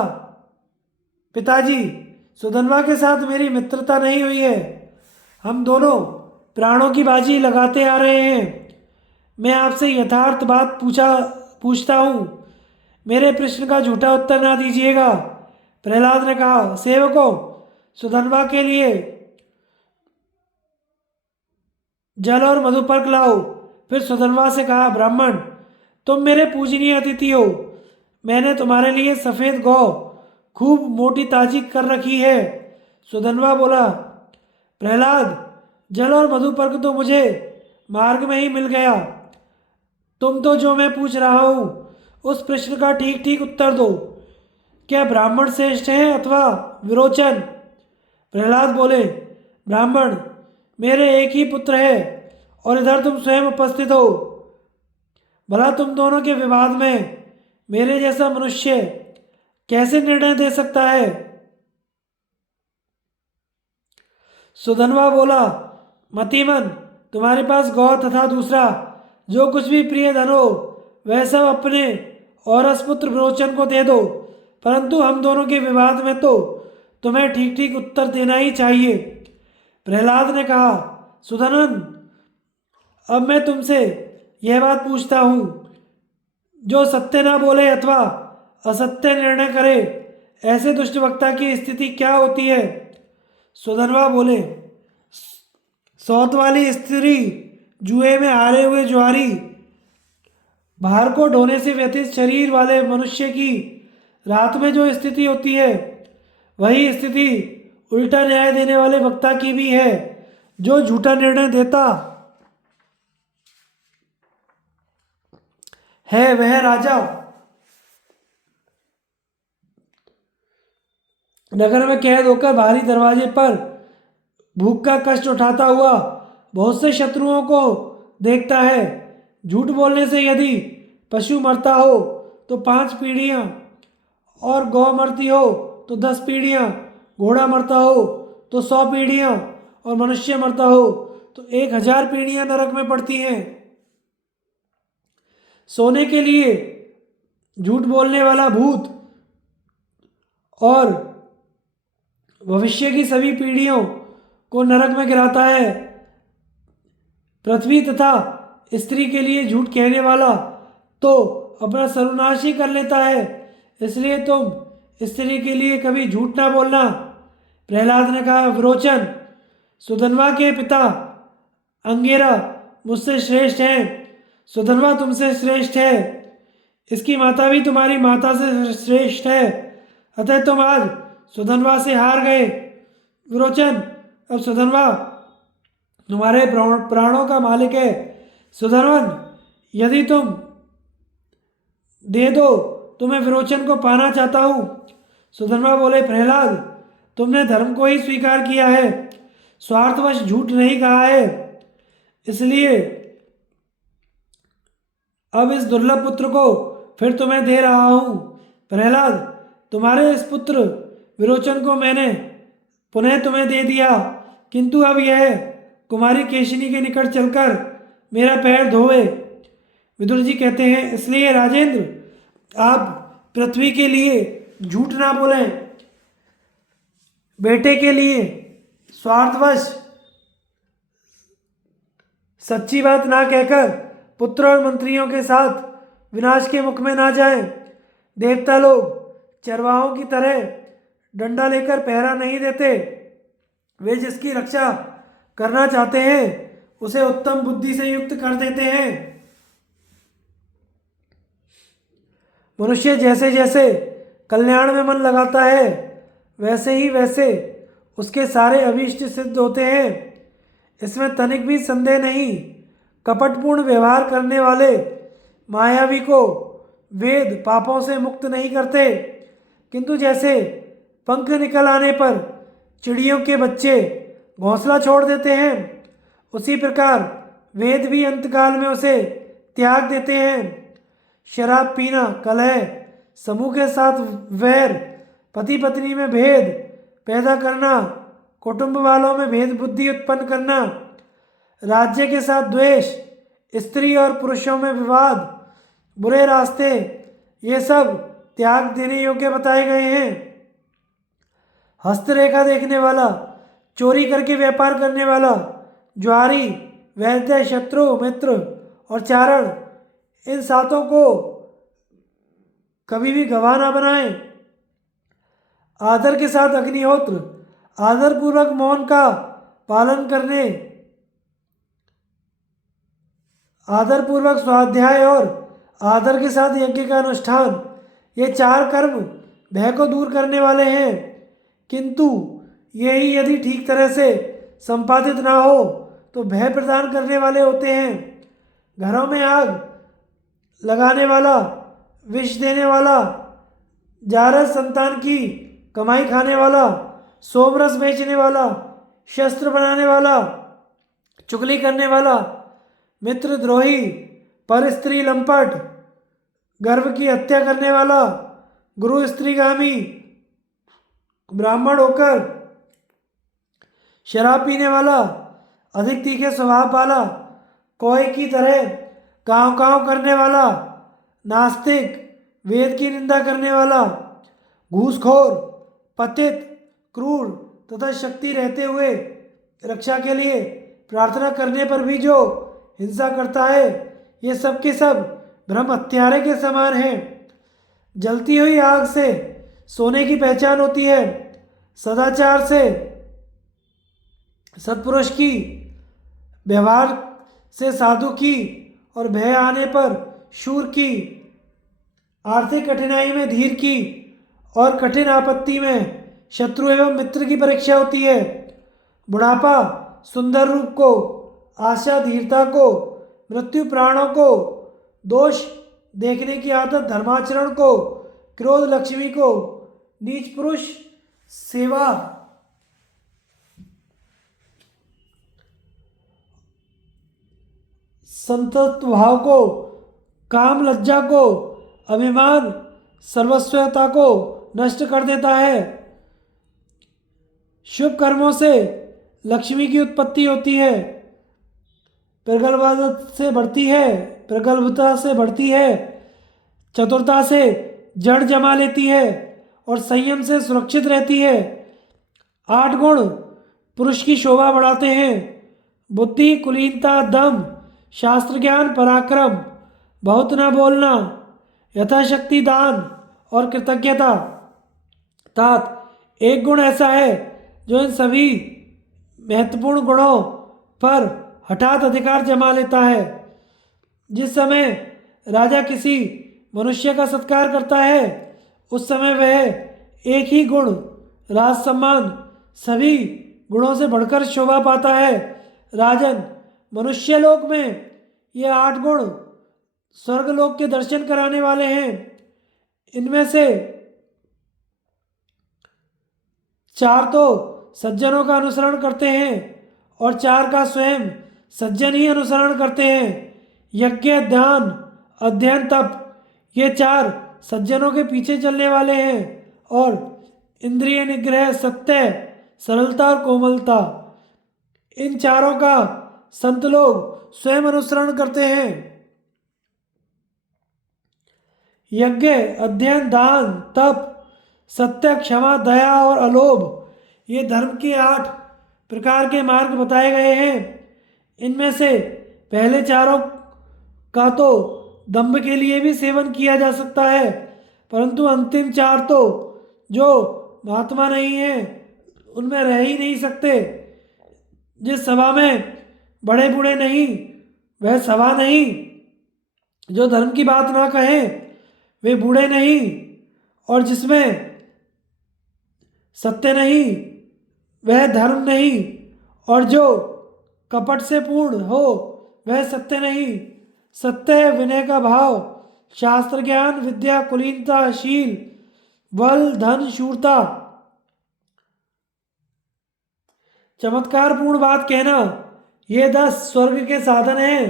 पिताजी, सुधनवा के साथ मेरी मित्रता नहीं हुई है। हम दोनों प्राणों की बाजी लगाते आ रहे हैं। मैं आपसे यथार्थ बात पूछता हूँ, मेरे प्रश्न का झूठा उत्तर ना दीजिएगा। प्रहलाद ने कहा, सेवकों, सुधनवा के लिए जल और मधुपर्क लाओ। फिर सुधनवा से कहा, ब्राह्मण, तुम मेरे पूजनीय अतिथि हो। मैंने तुम्हारे लिए सफ़ेद गौ खूब मोटी ताजी कर रखी है। सुधनवा बोला, प्रहलाद, जल और मधुपर्क तो मुझे मार्ग में ही मिल गया। तुम तो जो मैं पूछ रहा हूँ उस प्रश्न का ठीक ठीक उत्तर दो। क्या ब्राह्मण श्रेष्ठ हैं अथवा विरोचन? प्रहलाद बोले, ब्राह्मण, मेरे एक ही पुत्र है और इधर तुम स्वयं उपस्थित हो। भला तुम दोनों के विवाद में मेरे जैसा मनुष्य कैसे निर्णय दे सकता है? सुधनवा बोला, मतिमन, तुम्हारे पास गौ तथा दूसरा जो कुछ भी प्रिय धन हो वह सब अपने और रसपुत्र विरोचन को दे दो, परंतु हम दोनों के विवाद में तो तुम्हें ठीक ठीक उत्तर देना ही चाहिए। प्रहलाद ने कहा, सुधनन, अब मैं तुमसे यह बात पूछता हूँ, जो सत्य ना बोले अथवा असत्य निर्णय करे, ऐसे दुष्ट वक्ता की स्थिति क्या होती है? सुधनवा बोले, सौत वाली स्त्री, जुए में हारे हुए जुआरी, भार को ढोने से व्यथित शरीर वाले मनुष्य की रात में जो स्थिति होती है, वही स्थिति उल्टा न्याय देने वाले वक्ता की भी है। जो झूठा निर्णय देता है वह राजा नगर में कैद होकर बाहरी दरवाजे पर भूख का कष्ट उठाता हुआ बहुत से शत्रुओं को देखता है। झूठ बोलने से यदि पशु मरता हो तो 5 पीढ़ियाँ, और गौ मरती हो तो 10 पीढ़ियाँ, घोड़ा मरता हो तो 100 पीढ़ियाँ, और मनुष्य मरता हो तो 1000 पीढ़ियाँ नरक में पड़ती हैं। सोने के लिए झूठ बोलने वाला भूत और भविष्य की सभी पीढ़ियों को नरक में गिराता है। पृथ्वी तथा स्त्री के लिए झूठ कहने वाला तो अपना सर्वनाश ही कर लेता है, इसलिए तुम स्त्री के लिए कभी झूठ ना बोलना। प्रहलाद ने कहा, विरोचन, सुधन्वा के पिता अंगिरा मुझसे श्रेष्ठ हैं, सुधन्वा तुमसे श्रेष्ठ है, इसकी माता भी तुम्हारी माता से श्रेष्ठ है, अतः तुम आज सुधन्वा से हार गए। विरोचन, अब सुधन्वा तुम्हारे प्राणों का मालिक है। सुधन्वन, यदि तुम दे दो तो मैं विरोचन को पाना चाहता हूँ। सुधन्वा बोले, प्रहलाद, तुमने धर्म को ही स्वीकार किया है, स्वार्थवश झूठ नहीं कहा है, इसलिए अब इस दुर्लभ पुत्र को फिर तुम्हें दे रहा हूँ। प्रहलाद, तुम्हारे इस पुत्र विरोचन को मैंने पुनः तुम्हें दे दिया, किंतु अब यह कुमारी केशिनी के निकट चलकर मेरा पैर धोवे। विदुर जी कहते हैं, इसलिए राजेंद्र, आप पृथ्वी के लिए झूठ ना बोलें, बेटे के लिए स्वार्थवश सच्ची बात ना कहकर पुत्र और मंत्रियों के साथ विनाश के मुख में ना जाएं। देवता लोग चरवाहों की तरह डंडा लेकर पहरा नहीं देते, वे जिसकी रक्षा करना चाहते हैं उसे उत्तम बुद्धि से युक्त कर देते हैं। मनुष्य जैसे जैसे कल्याण में मन लगाता है वैसे उसके सारे अभीष्ट सिद्ध होते हैं, इसमें तनिक भी संदेह नहीं। कपटपूर्ण व्यवहार करने वाले मायावी को वेद पापों से मुक्त नहीं करते, किंतु जैसे पंख निकल आने पर चिड़ियों के बच्चे घोंसला छोड़ देते हैं, उसी प्रकार वेद भी अंतकाल में उसे त्याग देते हैं। शराब पीना, कलह, समूह के साथ वैर, पति पत्नी में भेद पैदा करना, कुटुंब वालों में भेद बुद्धि उत्पन्न करना, राज्य के साथ द्वेष, स्त्री और पुरुषों में विवाद, बुरे रास्ते, ये सब त्याग देने योग्य बताए गए हैं। हस्तरेखा देखने वाला, चोरी करके व्यापार करने वाला, ज्वारी, वैद्य, शत्रु, मित्र और चारण, इन सातों को कभी भी गवाह ना बनाएं। आदर के साथ अग्निहोत्र, आदरपूर्वक मौन का पालन करने, आदरपूर्वक स्वाध्याय और आदर के साथ यज्ञ का अनुष्ठान, ये 4 कर्म भय को दूर करने वाले हैं, किंतु यही यदि ठीक तरह से संपादित ना हो तो भय प्रदान करने वाले होते हैं। घरों में आग लगाने वाला, विष देने वाला, जारस संतान की कमाई खाने वाला, सोमरस बेचने वाला, शस्त्र बनाने वाला, चुगली करने वाला, मित्रद्रोही, पर स्त्री लंपट, गर्भ की हत्या करने वाला, गुरु स्त्रीगामी, ब्राह्मण होकर शराब पीने वाला, अधिक तीखे स्वभाव वाला, कोय की तरह काँव काँव करने वाला, नास्तिक, वेद की निंदा करने वाला, घूसखोर, पतित, क्रूर तथा शक्ति रहते हुए रक्षा के लिए प्रार्थना करने पर भी जो हिंसा करता है, ये सब के सब ब्रह्म हत्यारे के समान हैं। जलती हुई आग से सोने की पहचान होती है, सदाचार से सत्पुरुष की, व्यवहार से साधु की, और भय आने पर शूर की, आर्थिक कठिनाई में धीर की, और कठिन आपत्ति में शत्रु एवं मित्र की परीक्षा होती है। बुढ़ापा सुंदर रूप को, आशा धीरता को, मृत्यु प्राणों को, दोष देखने की आदत धर्माचरण को, क्रोध लक्ष्मी को, नीच पुरुष सेवा संतत्व भाव को, काम लज्जा को, अभिमान सर्वस्वता को नष्ट कर देता है। शुभ कर्मों से लक्ष्मी की उत्पत्ति होती है, प्रगल्भता से बढ़ती है, चतुरता से जड़ जमा लेती है और संयम से सुरक्षित रहती है। 8 गुण पुरुष की शोभा बढ़ाते हैं। बुद्धि, कुलीनता, दम, शास्त्र ज्ञान, पराक्रम, बहुत न बोलना, यथाशक्ति दान और कृतज्ञता। तात 1 गुण ऐसा है जो इन सभी महत्वपूर्ण गुणों पर हठात अधिकार जमा लेता है। जिस समय राजा किसी मनुष्य का सत्कार करता है उस समय वह एक ही गुण राज सम्मान सभी गुणों से बढ़कर शोभा पाता है। राजन, मनुष्य लोक में ये 8 गुण स्वर्गलोक के दर्शन कराने वाले हैं। इनमें से 4 तो सज्जनों का अनुसरण करते हैं और 4 का स्वयं सज्जन ही अनुसरण करते हैं। यज्ञ, ध्यान, अध्ययन, तप, ये 4 सज्जनों के पीछे चलने वाले हैं और इंद्रिय निग्रह, सत्य, सरलता और कोमलता, इन चारों का संत लोग स्वयं अनुसरण करते हैं। यज्ञ, अध्ययन, दान, तप, सत्य, क्षमा, दया और अलोभ, ये धर्म के 8 प्रकार के मार्ग बताए गए हैं। इनमें से पहले चारों का तो दंभ के लिए भी सेवन किया जा सकता है, परंतु अंतिम 4 तो जो महात्मा नहीं है उनमें रह ही नहीं सकते। जिस सभा में बड़े बूढ़े नहीं वह सभा नहीं, जो धर्म की बात ना कहे वे बूढ़े नहीं, और जिसमें सत्य नहीं वह धर्म नहीं, और जो कपट से पूर्ण हो वह सत्य नहीं। सत्य, विनय का भाव, शास्त्र ज्ञान, विद्या, कुलीनता, शील, बल, धन, शूरता, चमत्कार पूर्ण बात कहना, ये 10 स्वर्ग के साधन हैं।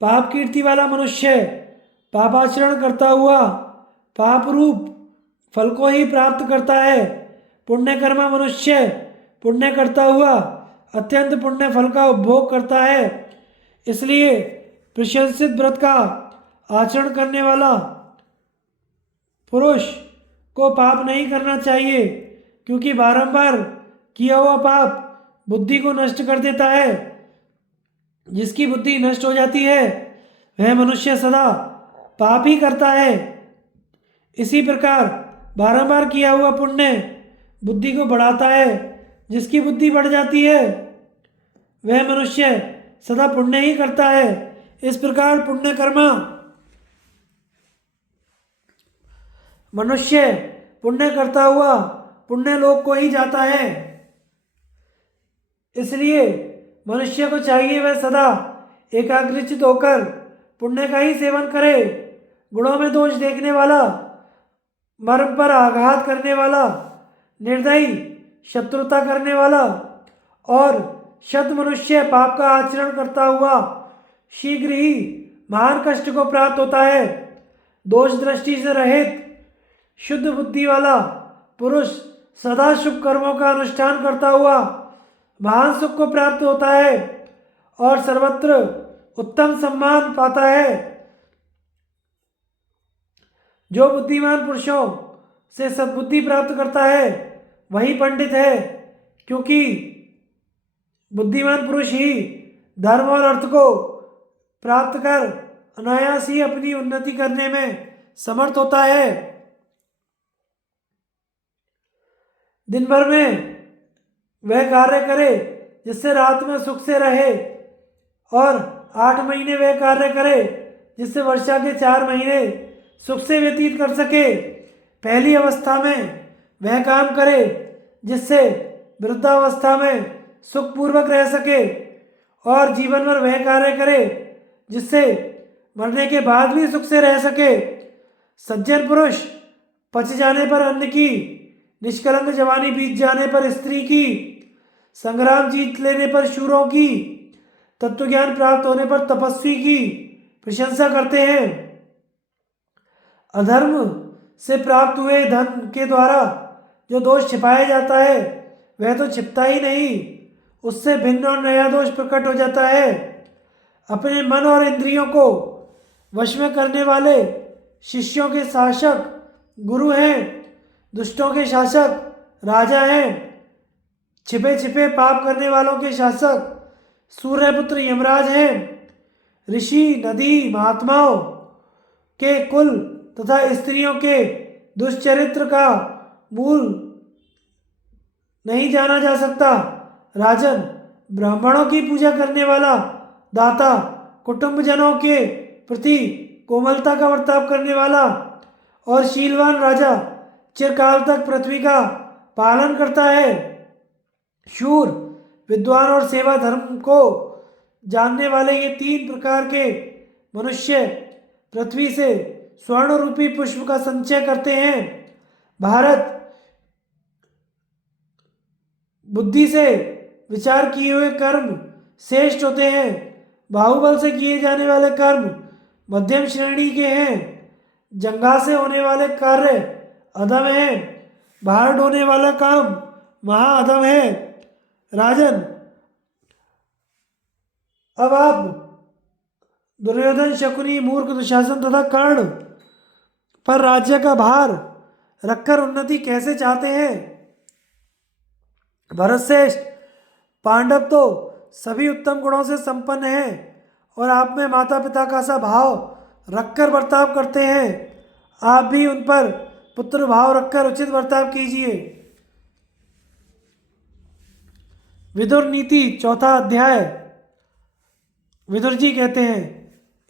पाप कीर्ति वाला मनुष्य पापाचरण करता हुआ पाप रूप फल को ही प्राप्त करता है। पुण्यकर्मा मनुष्य पुण्य करता हुआ अत्यंत पुण्य फल का उपभोग करता है। इसलिए प्रशंसित व्रत का आचरण करने वाला पुरुष को पाप नहीं करना चाहिए, क्योंकि बारंबार किया हुआ पाप बुद्धि को नष्ट कर देता है। जिसकी बुद्धि नष्ट हो जाती है वह मनुष्य सदा पाप ही करता है। इसी प्रकार बारंबार किया हुआ पुण्य बुद्धि को बढ़ाता है। जिसकी बुद्धि बढ़ जाती है वह मनुष्य सदा पुण्य ही करता है। इस प्रकार पुण्य कर्मा मनुष्य पुण्य करता हुआ पुण्य लोक को ही जाता है। इसलिए मनुष्य को चाहिए वह सदा एकाग्रचित होकर पुण्य का ही सेवन करे। गुणों में दोष देखने वाला, मर्म पर आघात करने वाला, निर्दयी, शत्रुता करने वाला और शत मनुष्य पाप का आचरण करता हुआ शीघ्र ही महान कष्ट को प्राप्त होता है। दोष दृष्टि से रहित शुद्ध बुद्धि वाला पुरुष सदा शुभ कर्मों का अनुष्ठान करता हुआ महान सुख को प्राप्त होता है और सर्वत्र उत्तम सम्मान पाता है। जो बुद्धिमान पुरुषों से सद्बुद्धि प्राप्त करता है वही पंडित है, क्योंकि बुद्धिमान पुरुष ही धर्म और अर्थ को प्राप्त कर अनायास ही अपनी उन्नति करने में समर्थ होता है। दिन भर में वह कार्य करे जिससे रात में सुख से रहे, और 8 महीने वह कार्य करे जिससे वर्षा के 4 महीने सुख से व्यतीत कर सके। पहली अवस्था में वह काम करे जिससे वृद्धावस्था में सुखपूर्वक रह सके, और जीवन भर वह कार्य करे जिससे मरने के बाद भी सुख से रह सके। सज्जन पुरुष पच जाने पर अन्न की, निष्कलंक जवानी बीत जाने पर स्त्री की, संग्राम जीत लेने पर शूरों की, तत्वज्ञान प्राप्त होने पर तपस्वी की प्रशंसा करते हैं। अधर्म से प्राप्त हुए धन के द्वारा जो दोष छिपाया जाता है वह तो छिपता ही नहीं, उससे भिन्न और नया दोष प्रकट हो जाता है। अपने मन और इंद्रियों को वश में करने वाले शिष्यों के शासक गुरु हैं, दुष्टों के शासक राजा हैं, छिपे छिपे पाप करने वालों के शासक सूर्यपुत्र यमराज हैं। ऋषि नदी महात्माओं के कुल तथा स्त्रियों के दुष्चरित्र का मूल नहीं जाना जा सकता। राजन, ब्राह्मणों की पूजा करने वाला दाता, कुटुंबजनों के प्रति कोमलता का बर्ताव करने वाला और शीलवान राजा चिरकाल तक पृथ्वी का पालन करता है। शूर, विद्वान और सेवा धर्म को जानने वाले ये तीन प्रकार के मनुष्य पृथ्वी से स्वर्ण रूपी पुष्प का संचय करते हैं। भारत, बुद्धि से विचार किए हुए कर्म श्रेष्ठ होते हैं। बाहुबल से किए जाने वाले कर्म मध्यम श्रेणी के हैं। जंगा से होने वाले कार्य अधम हैं। बाहर ढोने वाला काम महाअधम है। राजन, अब आप दुर्योधन, शकुनी, मूर्ख, दुशासन तथा कर्ण पर राज्य का भार रखकर उन्नति कैसे चाहते हैं? भरतश्रेष्ठ, पांडव तो सभी उत्तम गुणों से संपन्न हैं और आप में माता पिता का सा भाव रखकर बर्ताव करते हैं। आप भी उन पर पुत्र भाव रखकर उचित बर्ताव कीजिए। विदुर नीति, चौथा अध्याय। विदुर जी कहते हैं,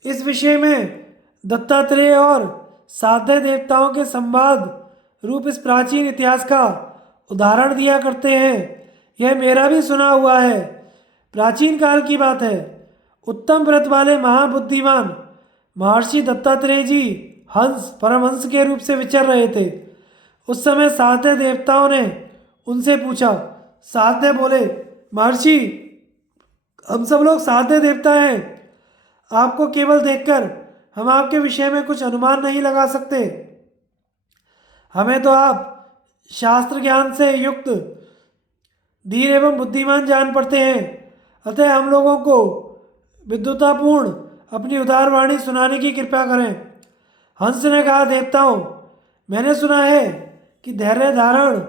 इस विषय में दत्तात्रेय और साध्य देवताओं के संवाद रूप इस प्राचीन इतिहास का उदाहरण दिया करते हैं। यह मेरा भी सुना हुआ है। प्राचीन काल की बात है। उत्तम व्रत वाले महाबुद्धिमान महर्षि दत्तात्रेय जी हंस, परमहंस के रूप से विचर रहे थे। उस समय साध्य देवताओं ने उनसे पूछा। साध्य बोले, महर्षि, हम सब लोग साध्य देवता हैं। आपको केवल देखकर हम आपके विषय में कुछ अनुमान नहीं लगा सकते। हमें तो आप शास्त्र ज्ञान से युक्त धीर एवं बुद्धिमान जान पड़ते हैं। अतः हम लोगों को विद्वतापूर्ण अपनी उदार वाणी सुनाने की कृपा करें। हंस ने कहा, देवताओं, मैंने सुना है कि धैर्य धारण,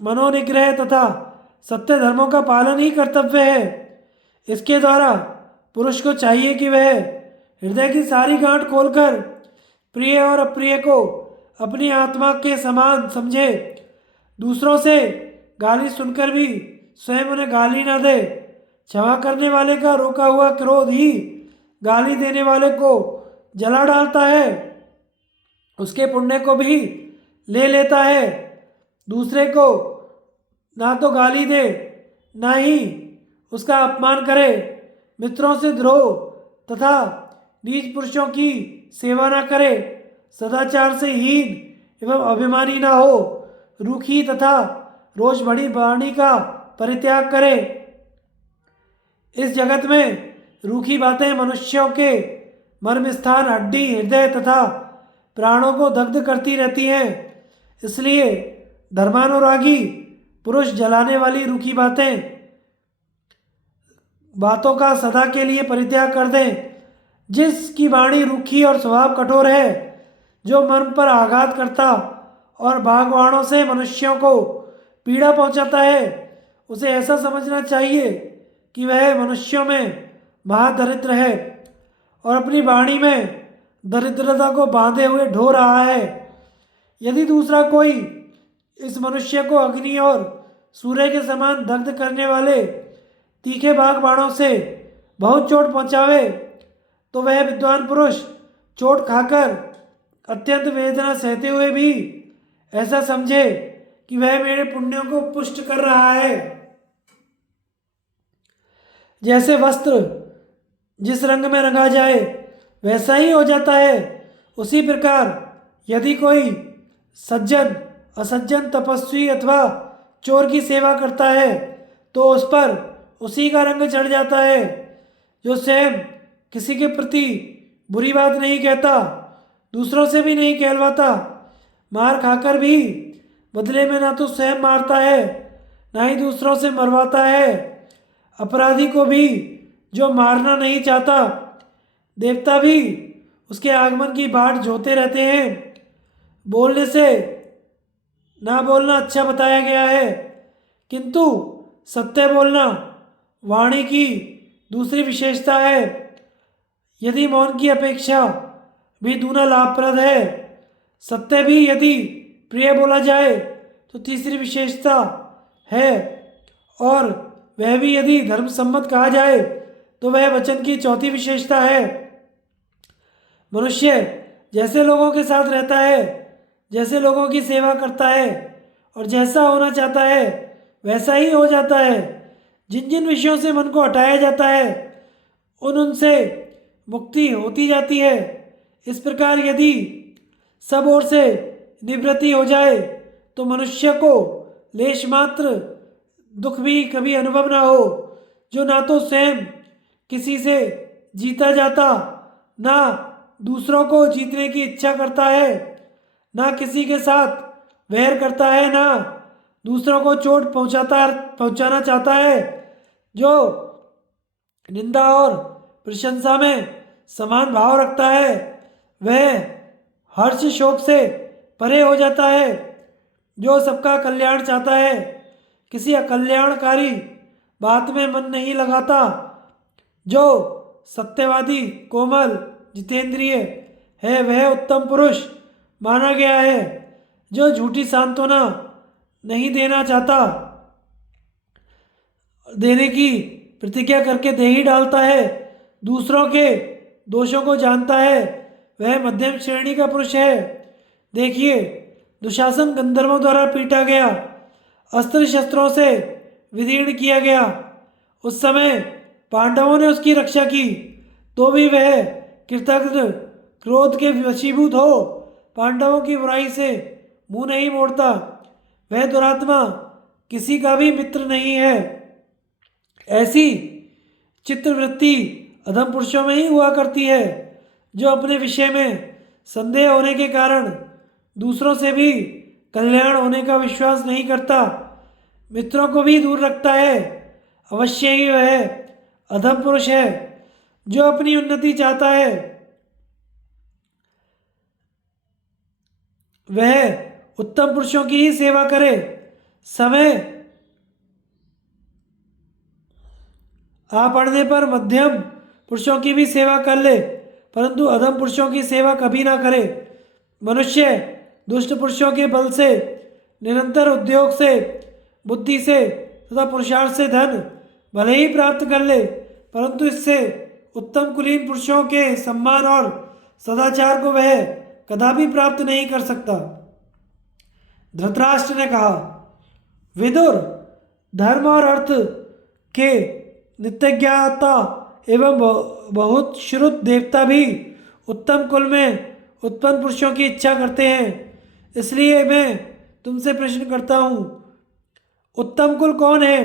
मनोनिग्रह तथा सत्य धर्मों का पालन ही कर्तव्य है। इसके द्वारा पुरुष को चाहिए कि वह हृदय की सारी गांठ खोलकर प्रिय और अप्रिय को अपनी आत्मा के समान समझे। दूसरों से गाली सुनकर भी स्वयं उन्हें गाली न दे। क्षमा करने वाले का रोका हुआ क्रोध ही गाली देने वाले को जला डालता है, उसके पुण्य को भी ले लेता है। दूसरे को ना तो गाली दे, ना ही उसका अपमान करे। मित्रों से द्रोह तथा नीच पुरुषों की सेवा न करे। सदाचार से हीन एवं अभिमानी ना हो। रूखी तथा रोष भरी वाणी का परित्याग करे। इस जगत में रूखी बातें मनुष्यों के मर्म स्थान, हड्डी, हृदय तथा प्राणों को दग्ध करती रहती हैं। इसलिए धर्मानुरागी पुरुष जलाने वाली रूखी बातों का सदा के लिए परित्याग कर दें। जिसकी वाणी रूखी और स्वभाव कठोर है, जो मर्म पर आघात करता और बागवानों से मनुष्यों को पीड़ा पहुंचाता है, उसे ऐसा समझना चाहिए कि वह मनुष्यों में महादरिद्र है और अपनी वाणी में दरिद्रता को बांधे हुए ढो रहा है। यदि दूसरा कोई इस मनुष्य को अग्नि और सूर्य के समान दग्ध करने वाले तीखे बाणों से बहुत चोट पहुंचावे, तो वह विद्वान पुरुष चोट खाकर अत्यंत वेदना सहते हुए भी ऐसा समझे कि वह मेरे पुण्यों को पुष्ट कर रहा है। जैसे वस्त्र जिस रंग में रंगा जाए वैसा ही हो जाता है, उसी प्रकार यदि कोई सज्जन असज्जन, तपस्वी अथवा चोर की सेवा करता है तो उस पर उसी का रंग चढ़ जाता है। जो स्वयं किसी के प्रति बुरी बात नहीं कहता, दूसरों से भी नहीं कहलवाता। मार खाकर भी बदले में ना तो स्वयं मारता है, ना ही दूसरों से मरवाता है। अपराधी को भी जो मारना नहीं चाहता, देवता भी उसके आगमन की बाट जोते रहते हैं। बोलने से ना बोलना अच्छा बताया गया है, किंतु सत्य बोलना वाणी की दूसरी विशेषता है। यदि मौन की अपेक्षा भी दूना लाभप्रद है, सत्य भी यदि प्रिय बोला जाए तो तीसरी विशेषता है, और वह भी यदि धर्मसम्मत कहा जाए तो वह वचन की चौथी विशेषता है। मनुष्य जैसे लोगों के साथ रहता है, जैसे लोगों की सेवा करता है और जैसा होना चाहता है वैसा ही हो जाता है। जिन जिन विषयों से मन को हटाया जाता है उनसे मुक्ति होती जाती है। इस प्रकार यदि सब ओर से निवृत्ति हो जाए तो मनुष्य को लेश मात्र दुख भी कभी अनुभव ना हो, जो ना तो स्वयं किसी से जीता जाता, ना दूसरों को जीतने की इच्छा करता है, ना किसी के साथ वैर करता है, ना दूसरों को चोट पहुंचाना चाहता है, जो निंदा और प्रशंसा में समान भाव रखता है, वह हर्ष शोक से परे हो जाता है, जो सबका कल्याण चाहता है, किसी अकल्याणकारी बात में मन नहीं लगाता, जो सत्यवादी कोमल जितेंद्रिय है वह उत्तम पुरुष माना गया है, जो झूठी सांत्वना नहीं देना चाहता, देने की प्रतिज्ञा करके दे ही डालता है, दूसरों के दोषों को जानता है, वह मध्यम श्रेणी का पुरुष है। देखिए, दुशासन गंधर्वों द्वारा पीटा गया, अस्त्र शस्त्रों से विदीर्ण किया गया। उस समय पांडवों ने उसकी रक्षा की, तो भी वह कृतघ्न क्रोध के वशीभूत हो पांडवों की बुराई से मुंह नहीं मोड़ता। वह दुरात्मा किसी का भी मित्र नहीं है। ऐसी चित्तवृत्ति अधम पुरुषों में ही हुआ करती है, जो अपने विषय में संदेह होने के कारण दूसरों से भी कल्याण होने का विश्वास नहीं करता, मित्रों को भी दूर रखता है। अवश्य ही वह अधम पुरुष है, जो अपनी उन्नति चाहता है। वह उत्तम पुरुषों की ही सेवा करे, समय आ पड़ने पर मध्यम पुरुषों की भी सेवा कर ले, परंतु अधम पुरुषों की सेवा कभी ना करे। मनुष्य दुष्ट पुरुषों के बल से, निरंतर उद्योग से, बुद्धि से तथा पुरुषार्थ से धन भले ही प्राप्त कर ले, परंतु इससे उत्तम कुलीन पुरुषों के सम्मान और सदाचार को वह कदापि प्राप्त नहीं कर सकता। धृतराष्ट्र ने कहा, विदुर, धर्म और अर्थ के नित्यज्ञाता एवं बहुत श्रुत देवता भी उत्तम कुल में उत्पन्न पुरुषों की इच्छा करते हैं। इसलिए मैं तुमसे प्रश्न करता हूँ, उत्तम कुल कौन है?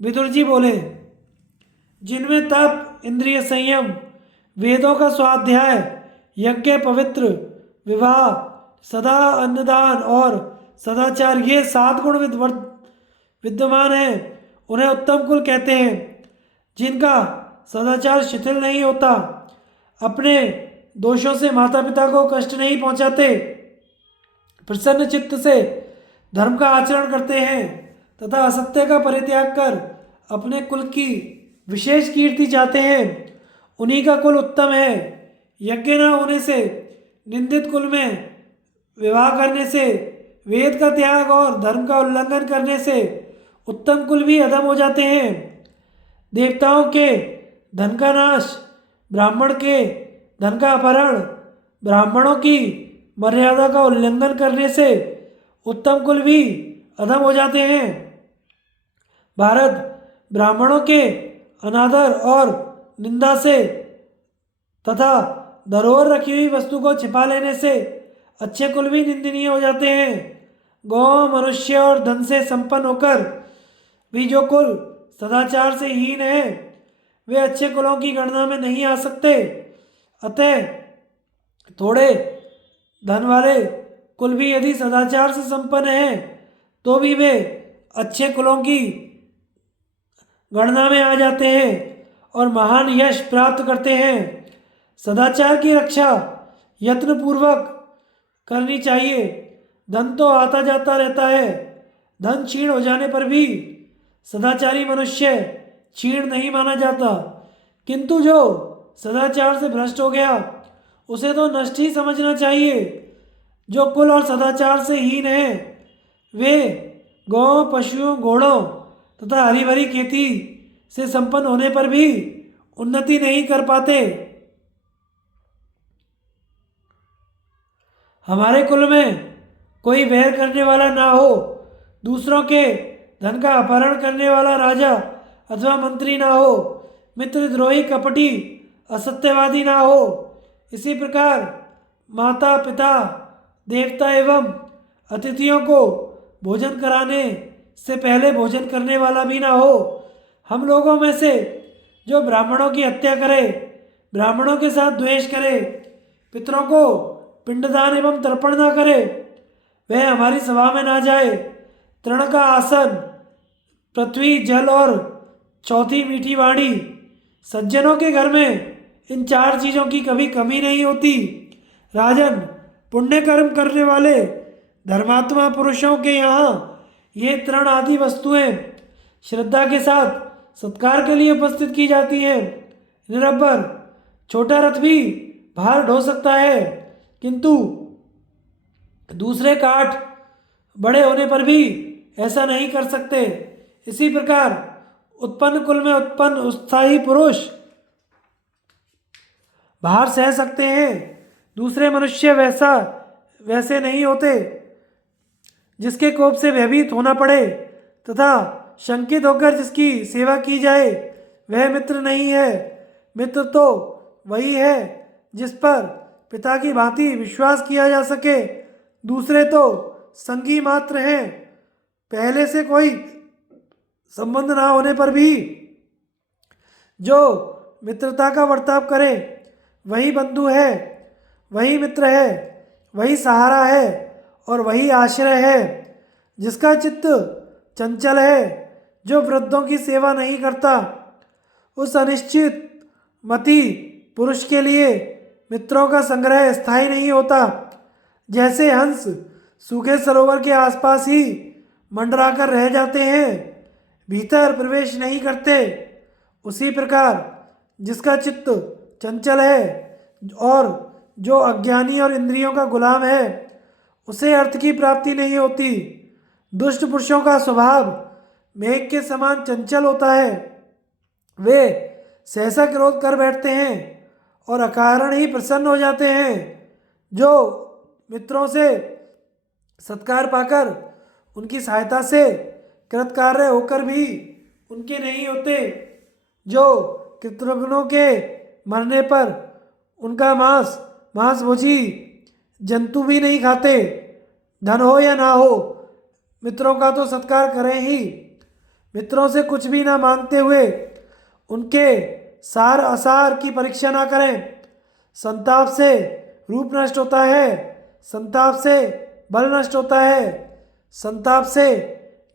विदुर जी बोले, जिनमें तप, इंद्रिय संयम, वेदों का स्वाध्याय, यज्ञ, पवित्र, विवाह, सदा अन्नदान और सदाचार, ये 7 गुण विद्यमान हैं, उन्हें उत्तम कुल कहते हैं। जिनका सदाचार शिथिल नहीं होता, अपने दोषों से माता पिता को कष्ट नहीं पहुंचाते, प्रसन्न चित्त से धर्म का आचरण करते हैं तथा असत्य का परित्याग कर अपने कुल की विशेष कीर्ति चाहते हैं, उन्हीं का कुल उत्तम है। यज्ञ न होने से, निंदित कुल में विवाह करने से, वेद का त्याग और धर्म का उल्लंघन करने से उत्तम कुल भी अधम हो जाते हैं। देवताओं के धन का नाश, ब्राह्मण के धन का अपहरण, ब्राह्मणों की मर्यादा का उल्लंघन करने से उत्तम कुल भी अधम हो जाते हैं। भारत ब्राह्मणों के अनादर और निंदा से तथा धरोहर रखी हुई वस्तु को छिपा लेने से अच्छे कुल भी निंदनीय हो जाते हैं। गौ, मनुष्य और धन से संपन्न होकर भी जो कुल सदाचार से हीन है, वे अच्छे कुलों की गणना में नहीं आ सकते। अतः थोड़े धन वाले कुल भी यदि सदाचार से संपन्न हैं तो भी वे अच्छे कुलों की गणना में आ जाते हैं और महान यश प्राप्त करते हैं। सदाचार की रक्षा यत्नपूर्वक करनी चाहिए। धन तो आता जाता रहता है, धन क्षीण हो जाने पर भी सदाचारी मनुष्य क्षीण नहीं माना जाता, किंतु जो सदाचार से भ्रष्ट हो गया उसे तो नष्ट ही समझना चाहिए। जो कुल और सदाचार से हीन है वे गौं, पशुओं, घोड़ों तथा हरी भरी खेती से संपन्न होने पर भी उन्नति नहीं कर पाते। हमारे कुल में कोई वैर करने वाला ना हो, दूसरों के धन का अपहरण करने वाला राजा अथवा मंत्री ना हो, मित्रद्रोही, कपटी, असत्यवादी ना हो। इसी प्रकार माता पिता, देवता एवं अतिथियों को भोजन कराने से पहले भोजन करने वाला भी ना हो। हम लोगों में से जो ब्राह्मणों की हत्या करे, ब्राह्मणों के साथ द्वेष करे, पितरों को पिंडदान एवं तर्पण ना करे, वह हमारी सभा में ना जाए। तृण का आसन, पृथ्वी, जल और चौथी मीठी वाणी, सज्जनों के घर में इन चार चीज़ों की कभी कमी नहीं होती। राजन, पुण्य कर्म करने वाले धर्मात्मा पुरुषों के यहाँ ये तृण आदि वस्तुएं श्रद्धा के साथ सत्कार के लिए उपस्थित की जाती हैं। निरब्बर, छोटा रथ भी भार ढो सकता है, किंतु दूसरे काठ बड़े होने पर भी ऐसा नहीं कर सकते। इसी प्रकार उत्पन्न कुल में उत्पन्न उत्साही पुरुष भार सह सकते हैं, दूसरे मनुष्य वैसे नहीं होते। जिसके कोप से भयभीत होना पड़े तथा शंकित होकर जिसकी सेवा की जाए वह मित्र नहीं है। मित्र तो वही है जिस पर पिता की भांति विश्वास किया जा सके, दूसरे तो संगी मात्र हैं। पहले से कोई संबंध ना होने पर भी जो मित्रता का बर्ताव करे वही बंधु है, वही मित्र है, वही सहारा है और वही आश्रय है। जिसका चित्त चंचल है, जो वृद्धों की सेवा नहीं करता, उस अनिश्चित मति पुरुष के लिए मित्रों का संग्रह स्थायी नहीं होता। जैसे हंस सूखे सरोवर के आसपास ही मंडराकर रह जाते हैं, भीतर प्रवेश नहीं करते, उसी प्रकार जिसका चित्त चंचल है और जो अज्ञानी और इंद्रियों का गुलाम है उसे अर्थ की प्राप्ति नहीं होती। दुष्ट पुरुषों का स्वभाव मेघ के समान चंचल होता है, वे सहसा क्रोध कर बैठते हैं और अकारण ही प्रसन्न हो जाते हैं। जो मित्रों से सत्कार पाकर उनकी सहायता से कृतकार्य होकर भी उनके नहीं होते, जो कृतघ्नों के मरने पर उनका मांस भोजी जंतु भी नहीं खाते, धन हो या ना हो मित्रों का तो सत्कार करें ही। मित्रों से कुछ भी ना मांगते हुए उनके सार असार की परीक्षा ना करें। संताप से रूप नष्ट होता है, संताप से बल नष्ट होता है, संताप से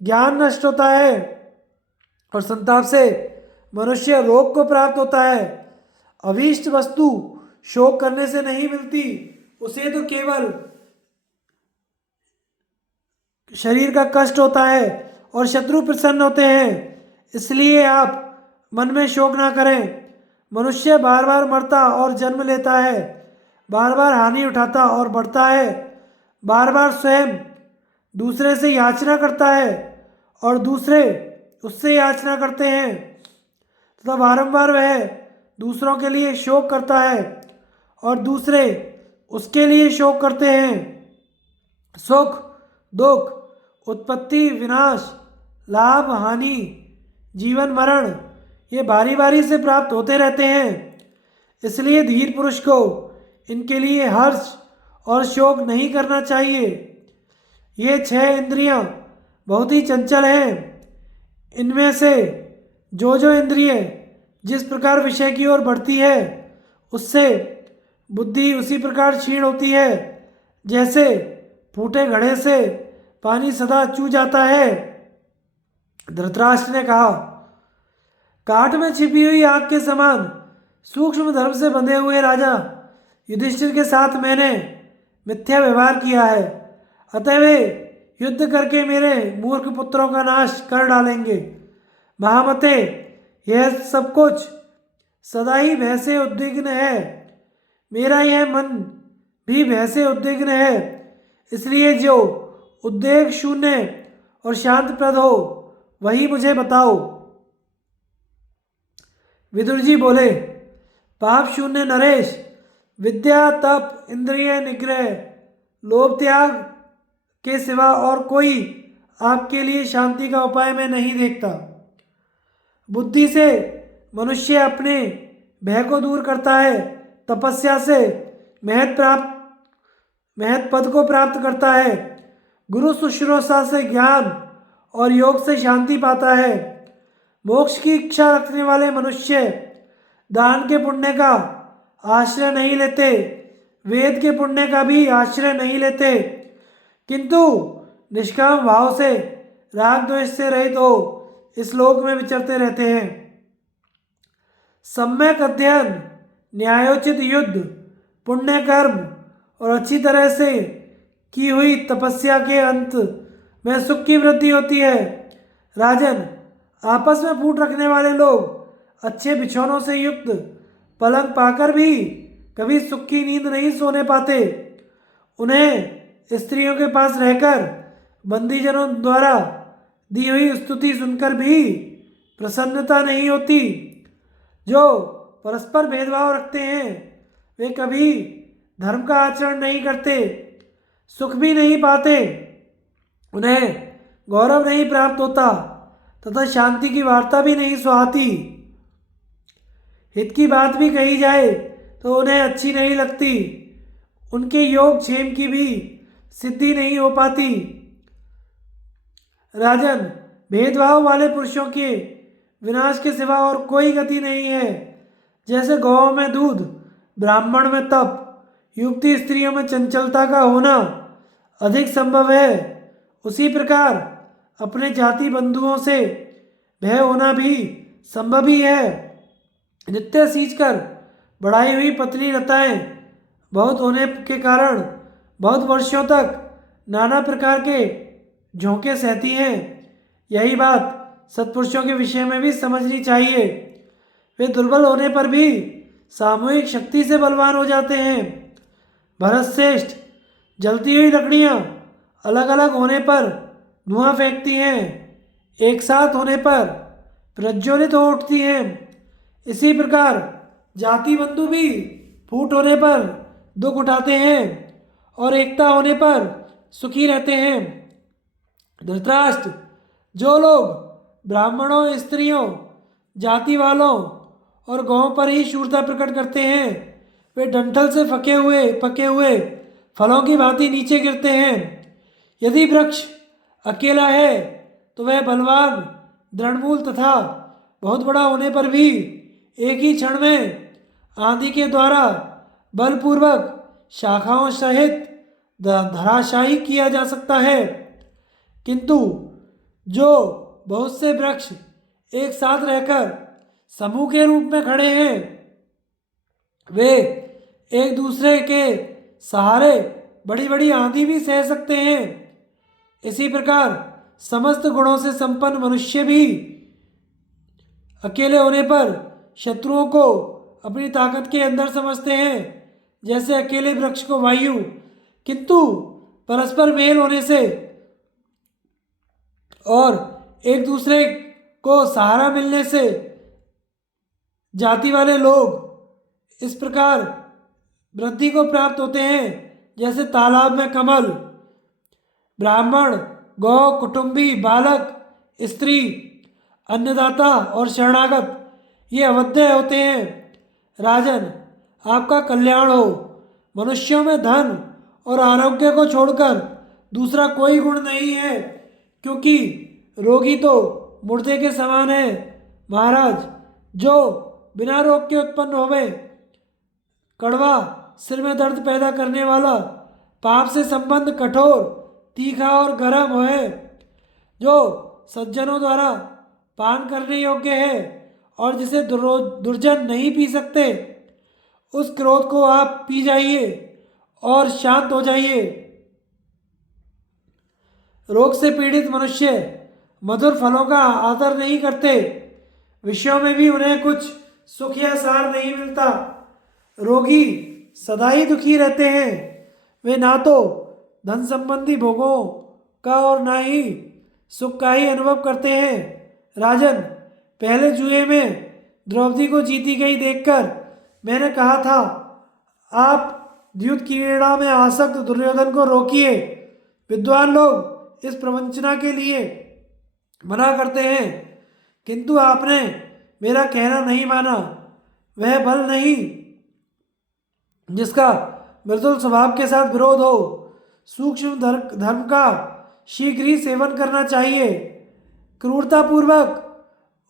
ज्ञान नष्ट होता है और संताप से मनुष्य रोग को प्राप्त होता है। अभीष्ट वस्तु शोक करने से नहीं मिलती, उसे तो केवल शरीर का कष्ट होता है और शत्रु प्रसन्न होते हैं। इसलिए आप मन में शोक ना करें। मनुष्य बार बार मरता और जन्म लेता है, बार बार हानि उठाता और बढ़ता है, बार बार स्वयं दूसरे से याचना करता है और दूसरे उससे याचना करते हैं तथा बारंबार वह दूसरों के लिए शोक करता है और दूसरे उसके लिए शोक करते हैं। सुख दुख, उत्पत्ति विनाश, लाभ हानि, जीवन मरण ये बारी बारी से प्राप्त होते रहते हैं। इसलिए धीर पुरुष को इनके लिए हर्ष और शोक नहीं करना चाहिए। ये 6 इंद्रियां बहुत ही चंचल हैं। इनमें से जो इंद्रिय जिस प्रकार विषय की ओर बढ़ती है उससे बुद्धि उसी प्रकार क्षीण होती है जैसे फूटे घड़े से पानी सदा चू जाता है। धृतराष्ट्र ने कहा, काठ में छिपी हुई आग के समान सूक्ष्म धर्म से बंधे हुए राजा युधिष्ठिर के साथ मैंने मिथ्या व्यवहार किया है, अतः वे युद्ध करके मेरे मूर्ख पुत्रों का नाश कर डालेंगे। महामते, यह सब कुछ सदा ही भय से उद्विग्न है। मेरा यह मन भी भय से उद्विग्न है, इसलिए जो उद्वेग शून्य और शांतप्रद हो वही मुझे बताओ। विदुर जी बोले, पाप शून्य नरेश, विद्या, तप, इंद्रिय निग्रह, लोभ त्याग के सिवा और कोई आपके लिए शांति का उपाय मैं नहीं देखता। बुद्धि से मनुष्य अपने भय को दूर करता है, तपस्या से महत पद को प्राप्त करता है, गुरु शुश्रूषा से ज्ञान और योग से शांति पाता है। मोक्ष की इच्छा रखने वाले मनुष्य दान के पुण्य का आश्रय नहीं लेते, वेद के पुण्य का भी आश्रय नहीं लेते, किंतु निष्काम भाव से राग द्वेष से रहित हो इस लोक में विचरते रहते हैं। सम्यक अध्ययन, न्यायोचित युद्ध, पुण्य कर्म और अच्छी तरह से की हुई तपस्या के अंत में सुख की वृद्धि होती है। राजन, आपस में फूट रखने वाले लोग अच्छे बिछौनों से युक्त पलंग पाकर भी कभी सुख की नींद नहीं सोने पाते। उन्हें स्त्रियों के पास रहकर बंदीजनों द्वारा दी हुई स्तुति सुनकर भी प्रसन्नता नहीं होती। जो परस्पर भेदभाव रखते हैं वे कभी धर्म का आचरण नहीं करते, सुख भी नहीं पाते, उन्हें गौरव नहीं प्राप्त होता तथा शांति की वार्ता भी नहीं सुहाती। हित की बात भी कही जाए तो उन्हें अच्छी नहीं लगती, उनके योग क्षेम की भी सिद्धि नहीं हो पाती। राजन, भेदभाव वाले पुरुषों के विनाश के सिवा और कोई गति नहीं है। जैसे गौ में दूध, ब्राह्मण में तप, युवती स्त्रियों में चंचलता का होना अधिक संभव है, उसी प्रकार अपने जाति बंधुओं से भय होना भी संभव ही है। नित्य सींचकर बढ़ाई हुई पतली लताएं बहुत होने के कारण बहुत वर्षों तक नाना प्रकार के झोंके सहती हैं। यही बात सत्पुरुषों के विषय में भी समझनी चाहिए। वे दुर्बल होने पर भी सामूहिक शक्ति से बलवान हो जाते हैं। भरतश्रेष्ठ, जलती हुई लकड़ियाँ अलग अलग होने पर धुआं फेंकती हैं, एक साथ होने पर प्रज्वलित हो उठती हैं। इसी प्रकार जाति बंधु भी फूट होने पर दुख उठाते हैं और एकता होने पर सुखी रहते हैं। धृतराष्ट्र, जो लोग ब्राह्मणों, स्त्रियों, जाति वालों और गौं पर ही शूरता प्रकट करते हैं वे डंठल से पके हुए फलों की भांति नीचे गिरते हैं। यदि वृक्ष अकेला है तो वह बलवान, दृढ़मूल तथा बहुत बड़ा होने पर भी एक ही क्षण में आंधी के द्वारा बलपूर्वक शाखाओं सहित धराशायी किया जा सकता है, किंतु जो बहुत से वृक्ष एक साथ रहकर समूह के रूप में खड़े हैं वे एक दूसरे के सहारे बड़ी बड़ी आंधी भी सह सकते हैं। इसी प्रकार समस्त गुणों से संपन्न मनुष्य भी अकेले होने पर शत्रुओं को अपनी ताकत के अंदर समझते हैं, जैसे अकेले वृक्ष को वायु, किंतु परस्पर मेल होने से और एक दूसरे को सहारा मिलने से जाति वाले लोग इस प्रकार वृद्धि को प्राप्त होते हैं, जैसे तालाब में कमल। ब्राह्मण, गौ, कुटुंबी, बालक, स्त्री, अन्नदाता और शरणागत ये अवध्य होते हैं। राजन, आपका कल्याण हो। मनुष्यों में धन और आरोग्य को छोड़कर दूसरा कोई गुण नहीं है, क्योंकि रोगी तो मुर्दे के समान है। महाराज, जो बिना रोग के उत्पन्न होवे, कड़वा सिर में दर्द पैदा करने वाला, पाप से संबंध कठोर, तीखा और गर्म है, जो सज्जनों द्वारा पान करने योग्य है और जिसे दुर्जन नहीं पी सकते, उस क्रोध को आप पी जाइए और शांत हो जाइए। रोग से पीड़ित मनुष्य मधुर फलों का आदर नहीं करते, विषयों में भी उन्हें कुछ सुख या सार नहीं मिलता। रोगी सदा ही दुखी रहते हैं, वे ना तो धन संबंधी भोगों का और ना ही सुख का ही अनुभव करते हैं। राजन, पहले जुए में द्रौपदी को जीती गई देखकर मैंने कहा था, आप द्यूत क्रीड़ा में आसक्त दुर्योधन को रोकिए। विद्वान लोग इस प्रवंचना के लिए मना करते हैं, किंतु आपने मेरा कहना नहीं माना। वह बल नहीं जिसका मृदुल स्वभाव के साथ विरोध हो। सूक्ष्म धर्म का शीघ्र ही सेवन करना चाहिए। क्रूरतापूर्वक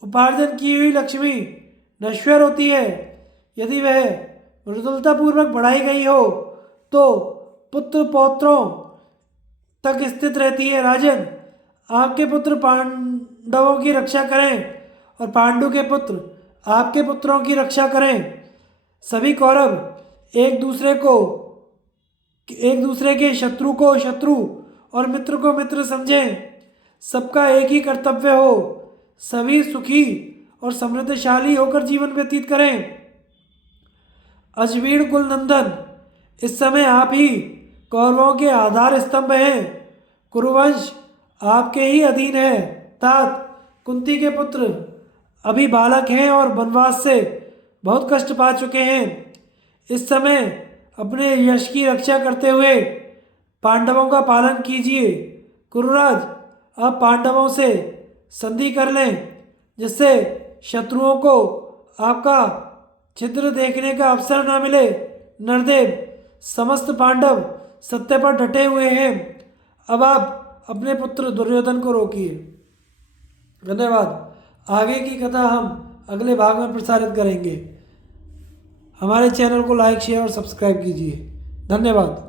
उपार्जन की हुई लक्ष्मी नश्वर होती है। यदि वह मृदुलतापूर्वक बढ़ाई गई हो तो पुत्र पौत्रों तक स्थित रहती है। राजन, आपके पुत्र पांडवों की रक्षा करें और पांडु के पुत्र आपके पुत्रों की रक्षा करें। सभी कौरव एक दूसरे के शत्रु को शत्रु और मित्र को मित्र समझें। सबका एक ही कर्तव्य हो, सभी सुखी और समृद्धशाली होकर जीवन व्यतीत करें। अजवीण कुल नंदन, इस समय आप ही कौरवों के आधार स्तंभ हैं। कुरुवंश आपके ही अधीन है। तात, कुंती के पुत्र अभी बालक हैं और वनवास से बहुत कष्ट पा चुके हैं। इस समय अपने यश की रक्षा करते हुए पांडवों का पालन कीजिए। कुरुराज, आप पांडवों से संधि कर लें, जिससे शत्रुओं को आपका छिद्र देखने का अवसर न मिले। नरदेव, समस्त पांडव सत्य पर डटे हुए हैं। अब आप अपने पुत्र दुर्योधन को रोकिए। धन्यवाद। आगे की कथा हम अगले भाग में प्रसारित करेंगे। हमारे चैनल को लाइक, शेयर और सब्सक्राइब कीजिए। धन्यवाद।